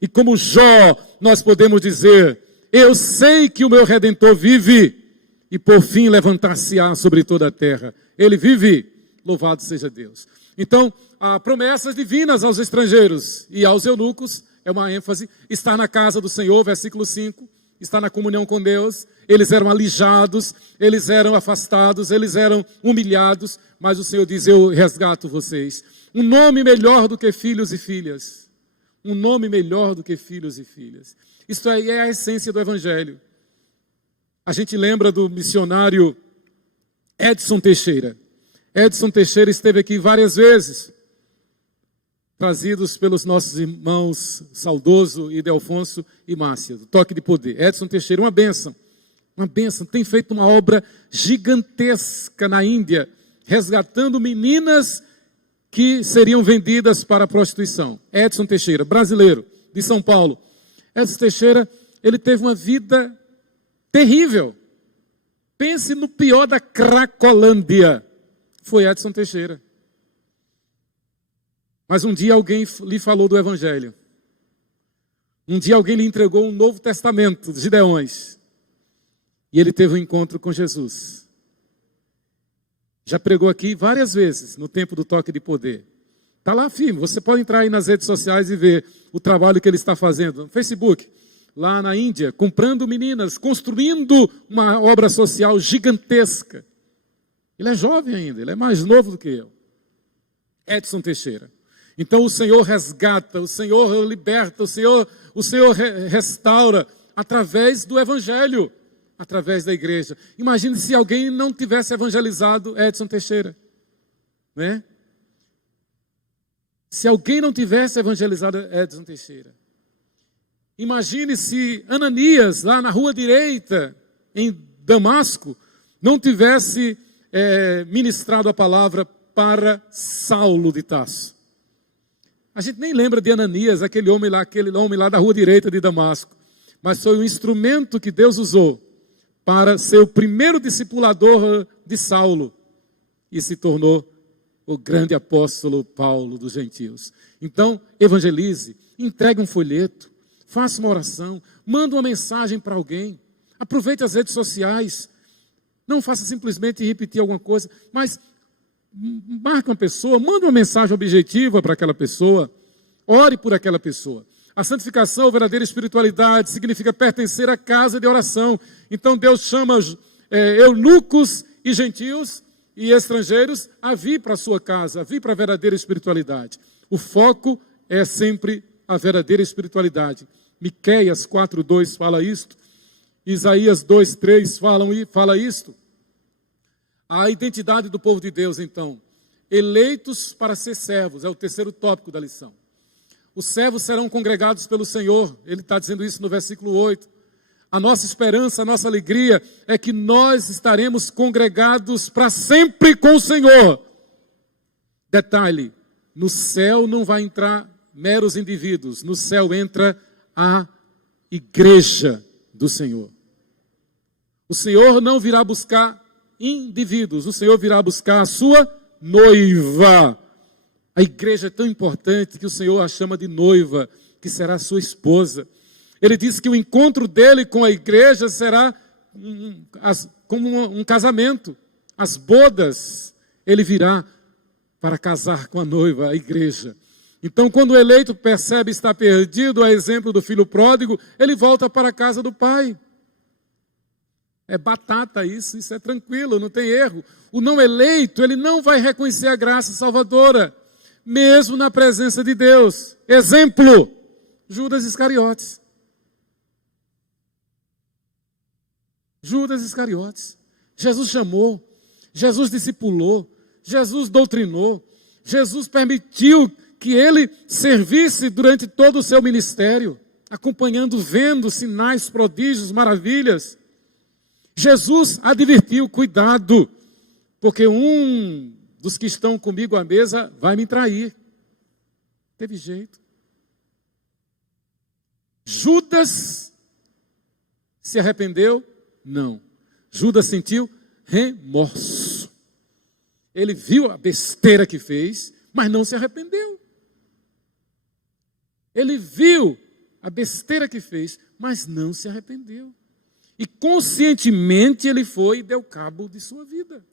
E como Jó, nós podemos dizer, eu sei que o meu Redentor vive, e por fim levantar-se-á sobre toda a terra. Ele vive, louvado seja Deus. Então, há promessas divinas aos estrangeiros e aos eunucos, é uma ênfase, estar na casa do Senhor, versículo 5, estar na comunhão com Deus. Eles eram alijados, eles eram afastados, eles eram humilhados, mas o Senhor diz, eu resgato vocês. Um nome melhor do que filhos e filhas. Um nome melhor do que filhos e filhas. Isso aí é a essência do Evangelho. A gente lembra do missionário Edson Teixeira. Edson Teixeira esteve aqui várias vezes, trazidos pelos nossos irmãos Saudoso, Idelfonso e Márcia, do Toque de Poder. Edson Teixeira, uma bênção, tem feito uma obra gigantesca na Índia, resgatando meninas que seriam vendidas para a prostituição. Edson Teixeira, brasileiro, de São Paulo. Edson Teixeira, ele teve uma vida terrível. Pense no pior da Cracolândia. Foi Edson Teixeira. Mas um dia alguém lhe falou do Evangelho. Um dia alguém lhe entregou um Novo Testamento, dos Gideões. E ele teve um encontro com Jesus. Já pregou aqui várias vezes, no tempo do Toque de Poder. Está lá firme, você pode entrar aí nas redes sociais e ver o trabalho que ele está fazendo. No Facebook, lá na Índia, comprando meninas, construindo uma obra social gigantesca. Ele é jovem ainda, ele é mais novo do que eu. Edson Teixeira. Então o Senhor resgata, o Senhor liberta, o Senhor restaura através do Evangelho, através da igreja. Imagine se alguém não tivesse evangelizado Edson Teixeira, né? Se alguém não tivesse evangelizado Edson Teixeira. Imagine se Ananias, lá na rua direita, em Damasco, não tivesse ministrado a palavra para Saulo de Tarso. A gente nem lembra de Ananias, aquele homem lá da rua direita de Damasco. Mas foi um instrumento que Deus usou para ser o primeiro discipulador de Saulo. E se tornou o grande apóstolo Paulo dos gentios. Então, evangelize, entregue um folheto, faça uma oração, manda uma mensagem para alguém, aproveite as redes sociais, não faça simplesmente repetir alguma coisa, mas marque uma pessoa, manda uma mensagem objetiva para aquela pessoa, ore por aquela pessoa. A santificação, a verdadeira espiritualidade, significa pertencer à casa de oração. Então Deus chama eunucos e gentios e estrangeiros a vir para a sua casa, a vir para a verdadeira espiritualidade. O foco é sempre a verdadeira espiritualidade. Miqueias 4:2 fala isto, Isaías 2:3 fala isto. A identidade do povo de Deus, então, eleitos para ser servos, é o terceiro tópico da lição. Os servos serão congregados pelo Senhor, ele está dizendo isso no versículo 8. A nossa esperança, a nossa alegria é que nós estaremos congregados para sempre com o Senhor. Detalhe, no céu não vai entrar meros indivíduos, no céu entra a igreja do Senhor. O Senhor não virá buscar indivíduos, o Senhor virá buscar a sua noiva. A igreja é tão importante que o Senhor a chama de noiva, que será sua esposa. Ele diz que o encontro dele com a igreja será como um casamento. As bodas, ele virá para casar com a noiva, a igreja. Então, quando o eleito percebe estar perdido, a exemplo do filho pródigo, ele volta para a casa do pai. É batata isso é tranquilo, não tem erro. O não eleito, ele não vai reconhecer a graça salvadora, mesmo na presença de Deus. Exemplo, Judas Iscariotes. Judas Iscariotes. Jesus chamou, Jesus discipulou, Jesus doutrinou, Jesus permitiu que ele servisse durante todo o seu ministério, acompanhando, vendo sinais, prodígios, maravilhas. Jesus advertiu, cuidado, porque um dos que estão comigo à mesa vai me trair. Teve jeito. Judas se arrependeu? Não. Judas sentiu remorso. Ele viu a besteira que fez, mas não se arrependeu. Ele viu a besteira que fez, mas não se arrependeu. E conscientemente ele foi e deu cabo de sua vida.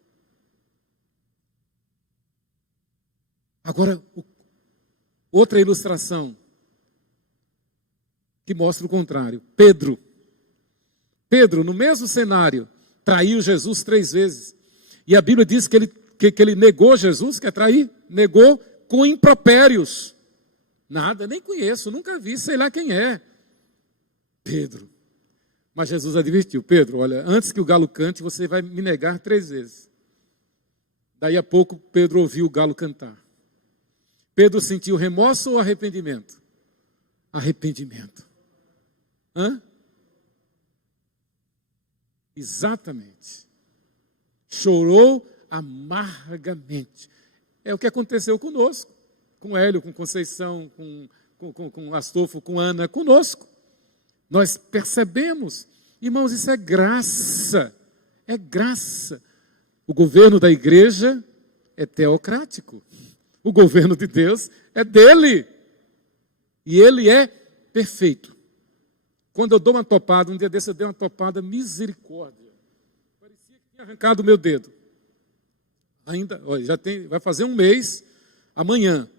Agora, outra ilustração que mostra o contrário. Pedro, no mesmo cenário, traiu Jesus 3 vezes. E a Bíblia diz que ele negou Jesus, quer trair? Negou com impropérios. Nada, nem conheço, nunca vi, sei lá quem é. Pedro. Mas Jesus advertiu: Pedro, olha, antes que o galo cante, você vai me negar 3 vezes. Daí a pouco, Pedro ouviu o galo cantar. Pedro sentiu remorso ou arrependimento? Arrependimento. Hã? Exatamente. Chorou amargamente. É o que aconteceu conosco, com Hélio, com Conceição, com Astolfo, com Ana, conosco. Nós percebemos, irmãos, isso é graça, é graça. O governo da igreja é teocrático, o governo de Deus é dele, e ele é perfeito. Quando eu dou uma topada, um dia desse eu dei uma topada, misericórdia, parecia que tinha arrancado o meu dedo. Ainda, olha, vai fazer 1 mês amanhã,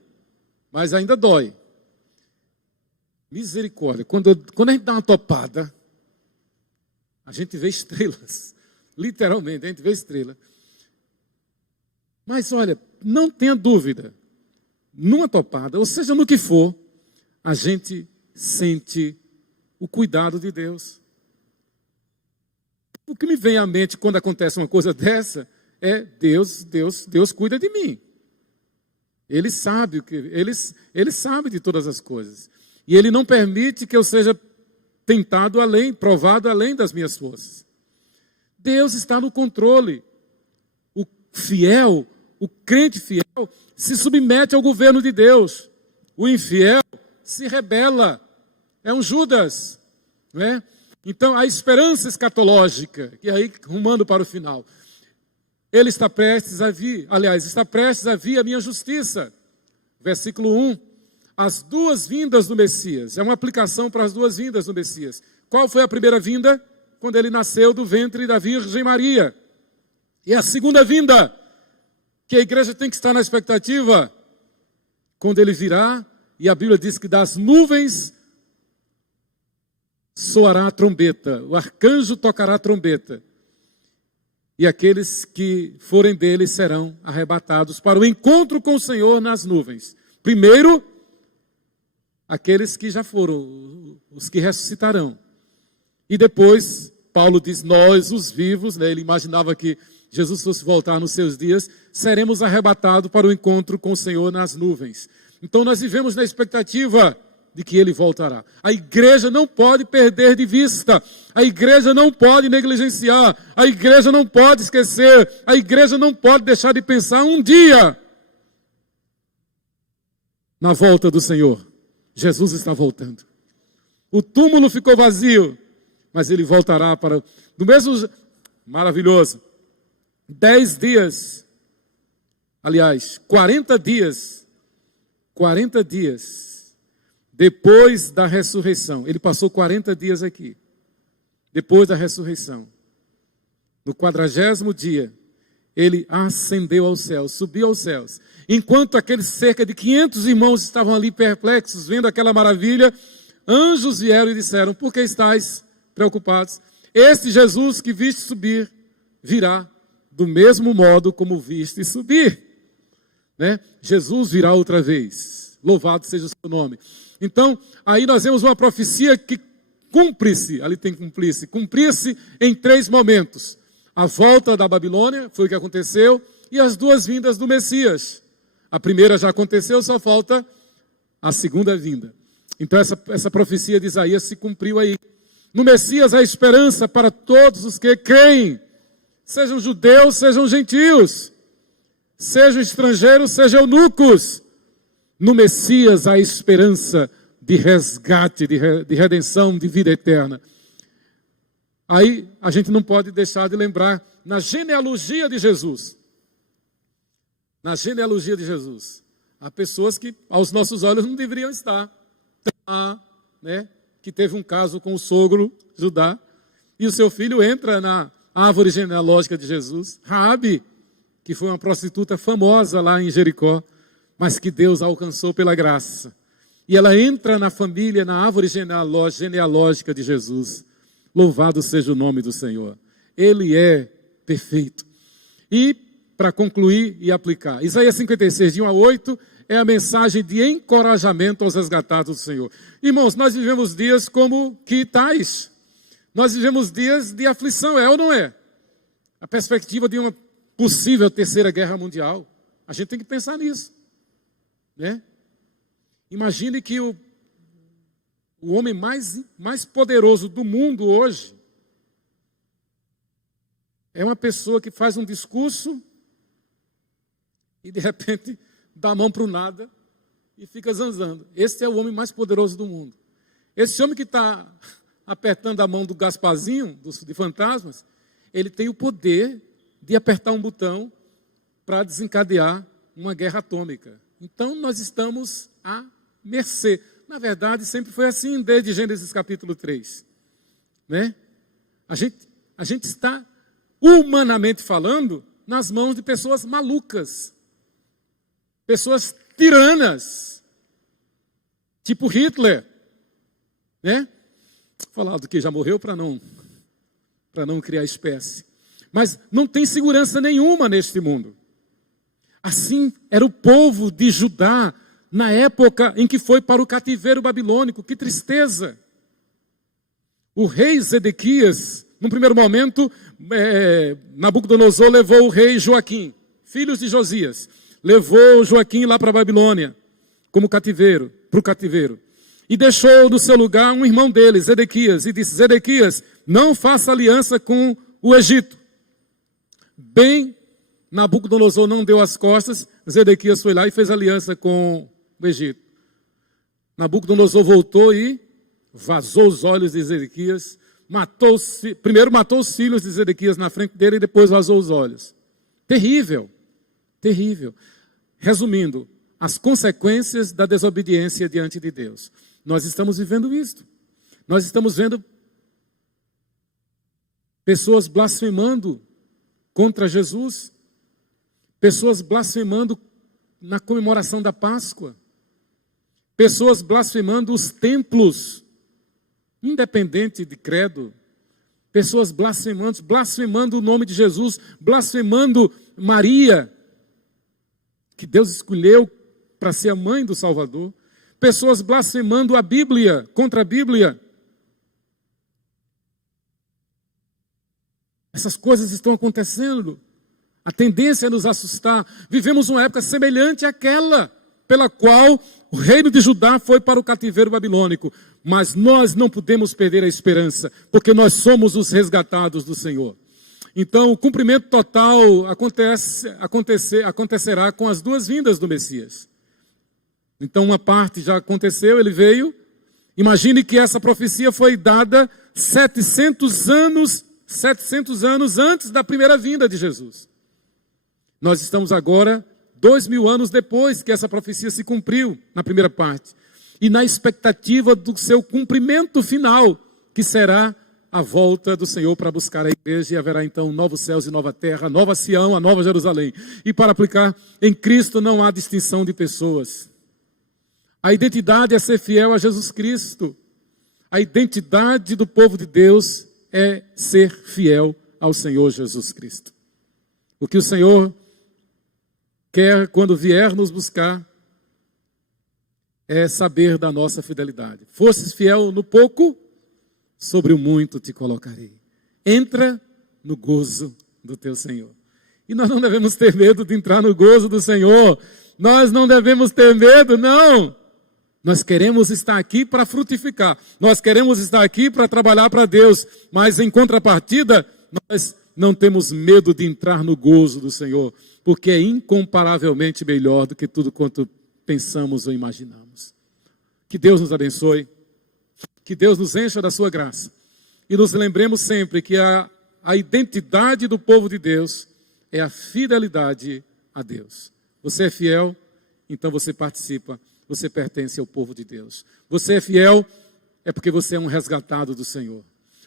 mas ainda dói. Misericórdia. Quando a gente dá uma topada, a gente vê estrelas. Literalmente, a gente vê estrela. Mas olha, não tenha dúvida, numa topada, ou seja, no que for, a gente sente o cuidado de Deus. O que me vem à mente quando acontece uma coisa dessa é Deus cuida de mim. Ele sabe ele sabe de todas as coisas. E Ele não permite que eu seja tentado provado além das minhas forças. Deus está no controle. O fiel, o crente fiel, se submete ao governo de Deus. O infiel se rebela. É um Judas, não é? Então, a esperança escatológica, que aí, rumando para o final, ele está prestes a vir a minha justiça. Versículo 1, as 2 vindas do Messias, é uma aplicação para as 2 vindas do Messias. Qual foi a primeira vinda? Quando ele nasceu do ventre da Virgem Maria. E a segunda vinda, que a igreja tem que estar na expectativa, quando ele virá, e a Bíblia diz que das nuvens soará a trombeta, o arcanjo tocará a trombeta, e aqueles que forem dele serão arrebatados para o encontro com o Senhor nas nuvens. Primeiro, aqueles que já foram, os que ressuscitarão. E depois, Paulo diz, nós, os vivos, né, ele imaginava que Jesus fosse voltar nos seus dias, seremos arrebatados para o encontro com o Senhor nas nuvens. Então nós vivemos na expectativa de que ele voltará. A igreja não pode perder de vista, a igreja não pode negligenciar, a igreja não pode esquecer, a igreja não pode deixar de pensar um dia na volta do Senhor. Jesus está voltando. O túmulo ficou vazio, mas ele voltará para... Do mesmo... Maravilhoso. 10 dias, aliás, 40 dias, depois da ressurreição. Ele passou 40 dias aqui, depois da ressurreição. No 40º dia, ele ascendeu aos céus, subiu aos céus. Enquanto aqueles cerca de 500 irmãos estavam ali perplexos, vendo aquela maravilha, anjos vieram e disseram, por que estáis preocupados? Este Jesus que viste subir, virá do mesmo modo como viste subir. Né? Jesus virá outra vez. Louvado seja o seu nome. Então, aí nós vemos uma profecia que cumpre-se, ali tem cumprir-se em 3 momentos. A volta da Babilônia, foi o que aconteceu, e as 2 vindas do Messias. A primeira já aconteceu, só falta a segunda vinda. Então essa profecia de Isaías se cumpriu aí. No Messias há esperança para todos os que creem, sejam judeus, sejam gentios, sejam estrangeiros, sejam eunucos. No Messias há esperança de resgate, de redenção, de vida eterna. Aí a gente não pode deixar de lembrar na genealogia de Jesus. Na genealogia de Jesus, há pessoas que aos nossos olhos não deveriam estar. Né, que teve um caso com o sogro Judá, e o seu filho entra na árvore genealógica de Jesus. Raabe, que foi uma prostituta famosa lá em Jericó, mas que Deus a alcançou pela graça. E ela entra na família, na árvore genealógica de Jesus. Louvado seja o nome do Senhor. Ele é perfeito. E, para concluir e aplicar, Isaías 56, de 1 a 8, é a mensagem de encorajamento aos resgatados do Senhor. Irmãos, nós vivemos dias como que tais. Nós vivemos dias de aflição, é ou não é? A perspectiva de uma possível terceira guerra mundial. A gente tem que pensar nisso, né? Imagine que o homem mais poderoso do mundo hoje é uma pessoa que faz um discurso e de repente dá a mão para o nada e fica zanzando. Esse é o homem mais poderoso do mundo. Esse homem que está apertando a mão do Gasparzinho, de fantasmas, ele tem o poder de apertar um botão para desencadear uma guerra atômica. Então nós estamos à mercê. Na verdade, sempre foi assim, desde Gênesis capítulo 3. Né? A gente está, humanamente falando, nas mãos de pessoas malucas. Pessoas tiranas. Tipo Hitler. Né? Falar do que já morreu para não criar espécie. Mas não tem segurança nenhuma neste mundo. Assim era o povo de Judá na época em que foi para o cativeiro babilônico. Que tristeza! O rei Zedequias, num primeiro momento, Nabucodonosor levou o rei Joaquim, filhos de Josias, levou Joaquim lá para a Babilônia, como cativeiro, para o cativeiro. E deixou no seu lugar um irmão dele, Zedequias, e disse: Zedequias, não faça aliança com o Egito. Bem, Nabucodonosor não deu as costas, Zedequias foi lá e fez aliança com o Egito. Nabucodonosor voltou e vazou os olhos de Zedequias, primeiro matou os filhos de Zedequias na frente dele e depois vazou os olhos. Terrível, terrível. Resumindo, as consequências da desobediência diante de Deus. Nós estamos vivendo isto. Nós estamos vendo pessoas blasfemando contra Jesus, pessoas blasfemando na comemoração da Páscoa, pessoas blasfemando os templos, independente de credo, pessoas blasfemando o nome de Jesus, blasfemando Maria, que Deus escolheu para ser a mãe do Salvador, pessoas blasfemando a Bíblia, contra a Bíblia. Essas coisas estão acontecendo. A tendência é nos assustar. Vivemos uma época semelhante àquela pela qual o reino de Judá foi para o cativeiro babilônico. Mas nós não podemos perder a esperança, porque nós somos os resgatados do Senhor. Então, o cumprimento total acontecerá com as duas vindas do Messias. Então, uma parte já aconteceu, ele veio. Imagine que essa profecia foi dada 700 anos antes da primeira vinda de Jesus. Nós estamos agora 2000 anos depois que essa profecia se cumpriu na primeira parte. E na expectativa do seu cumprimento final, que será a volta do Senhor para buscar a igreja, e haverá então novos céus e nova terra, nova Sião, a nova Jerusalém. E para aplicar, em Cristo não há distinção de pessoas. A identidade é ser fiel a Jesus Cristo. A identidade do povo de Deus é ser fiel ao Senhor Jesus Cristo. O que o Senhor quer quando vier nos buscar é saber da nossa fidelidade. Fosses fiel no pouco, sobre o muito te colocarei. Entra no gozo do teu Senhor. E nós não devemos ter medo de entrar no gozo do Senhor. Nós não devemos ter medo, não. Nós queremos estar aqui para frutificar. Nós queremos estar aqui para trabalhar para Deus. Mas em contrapartida, nós não temos medo de entrar no gozo do Senhor, porque é incomparavelmente melhor do que tudo quanto pensamos ou imaginamos. Que Deus nos abençoe, que Deus nos encha da sua graça e nos lembremos sempre que a identidade do povo de Deus é a fidelidade a Deus. Você é fiel, então você participa, você pertence ao povo de Deus. Você é fiel, é porque você é um resgatado do Senhor.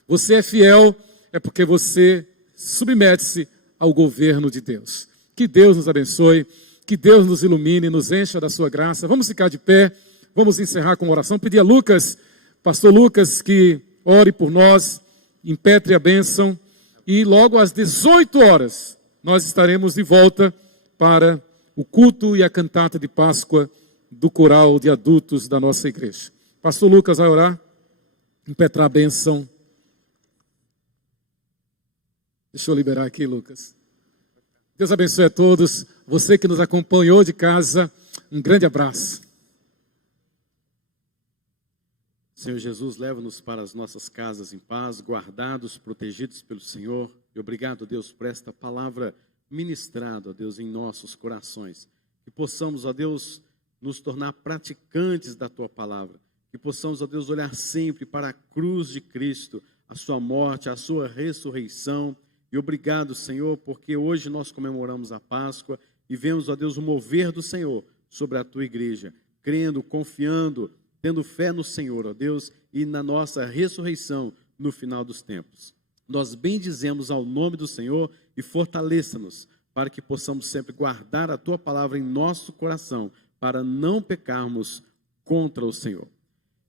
Você é fiel, é porque você submete-se ao governo de Deus. Que Deus nos abençoe, Que Deus nos ilumine, nos encha da sua graça. Vamos ficar de pé, vamos encerrar com oração. Pedir a Lucas, pastor Lucas, que ore por nós, impetre a bênção. E logo às 18 horas, nós estaremos de volta para o culto e a cantata de Páscoa do coral de adultos da nossa igreja. Pastor Lucas vai orar, impetrar a bênção. Deixa eu liberar aqui, Lucas. Deus abençoe a todos. Você que nos acompanhou de casa, um grande abraço. Senhor Jesus, leva-nos para as nossas casas em paz, guardados, protegidos pelo Senhor. E obrigado, Deus, por esta palavra ministrada, ó Deus, em nossos corações. Que possamos, ó Deus, nos tornar praticantes da Tua palavra. Que possamos, ó Deus, olhar sempre para a cruz de Cristo, a Sua morte, a Sua ressurreição. E obrigado, Senhor, porque hoje nós comemoramos a Páscoa e vemos, ó Deus, o mover do Senhor sobre a Tua igreja, crendo, confiando, tendo fé no Senhor, ó Deus, e na nossa ressurreição no final dos tempos. Nós bendizemos ao nome do Senhor e fortaleça-nos para que possamos sempre guardar a Tua palavra em nosso coração, para não pecarmos contra o Senhor.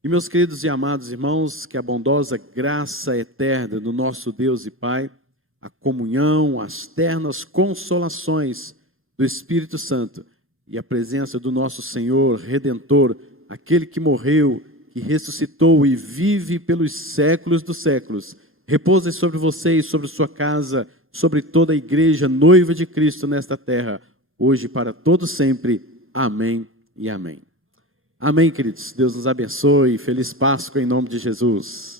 E meus queridos e amados irmãos, que a bondosa graça eterna do nosso Deus e Pai, a comunhão, as ternas consolações do Espírito Santo e a presença do nosso Senhor Redentor, aquele que morreu, que ressuscitou e vive pelos séculos dos séculos, repouse sobre você e sobre sua casa, sobre toda a igreja, noiva de Cristo nesta terra, hoje e para todo sempre. Amém e amém. Amém, queridos. Deus nos abençoe. Feliz Páscoa em nome de Jesus.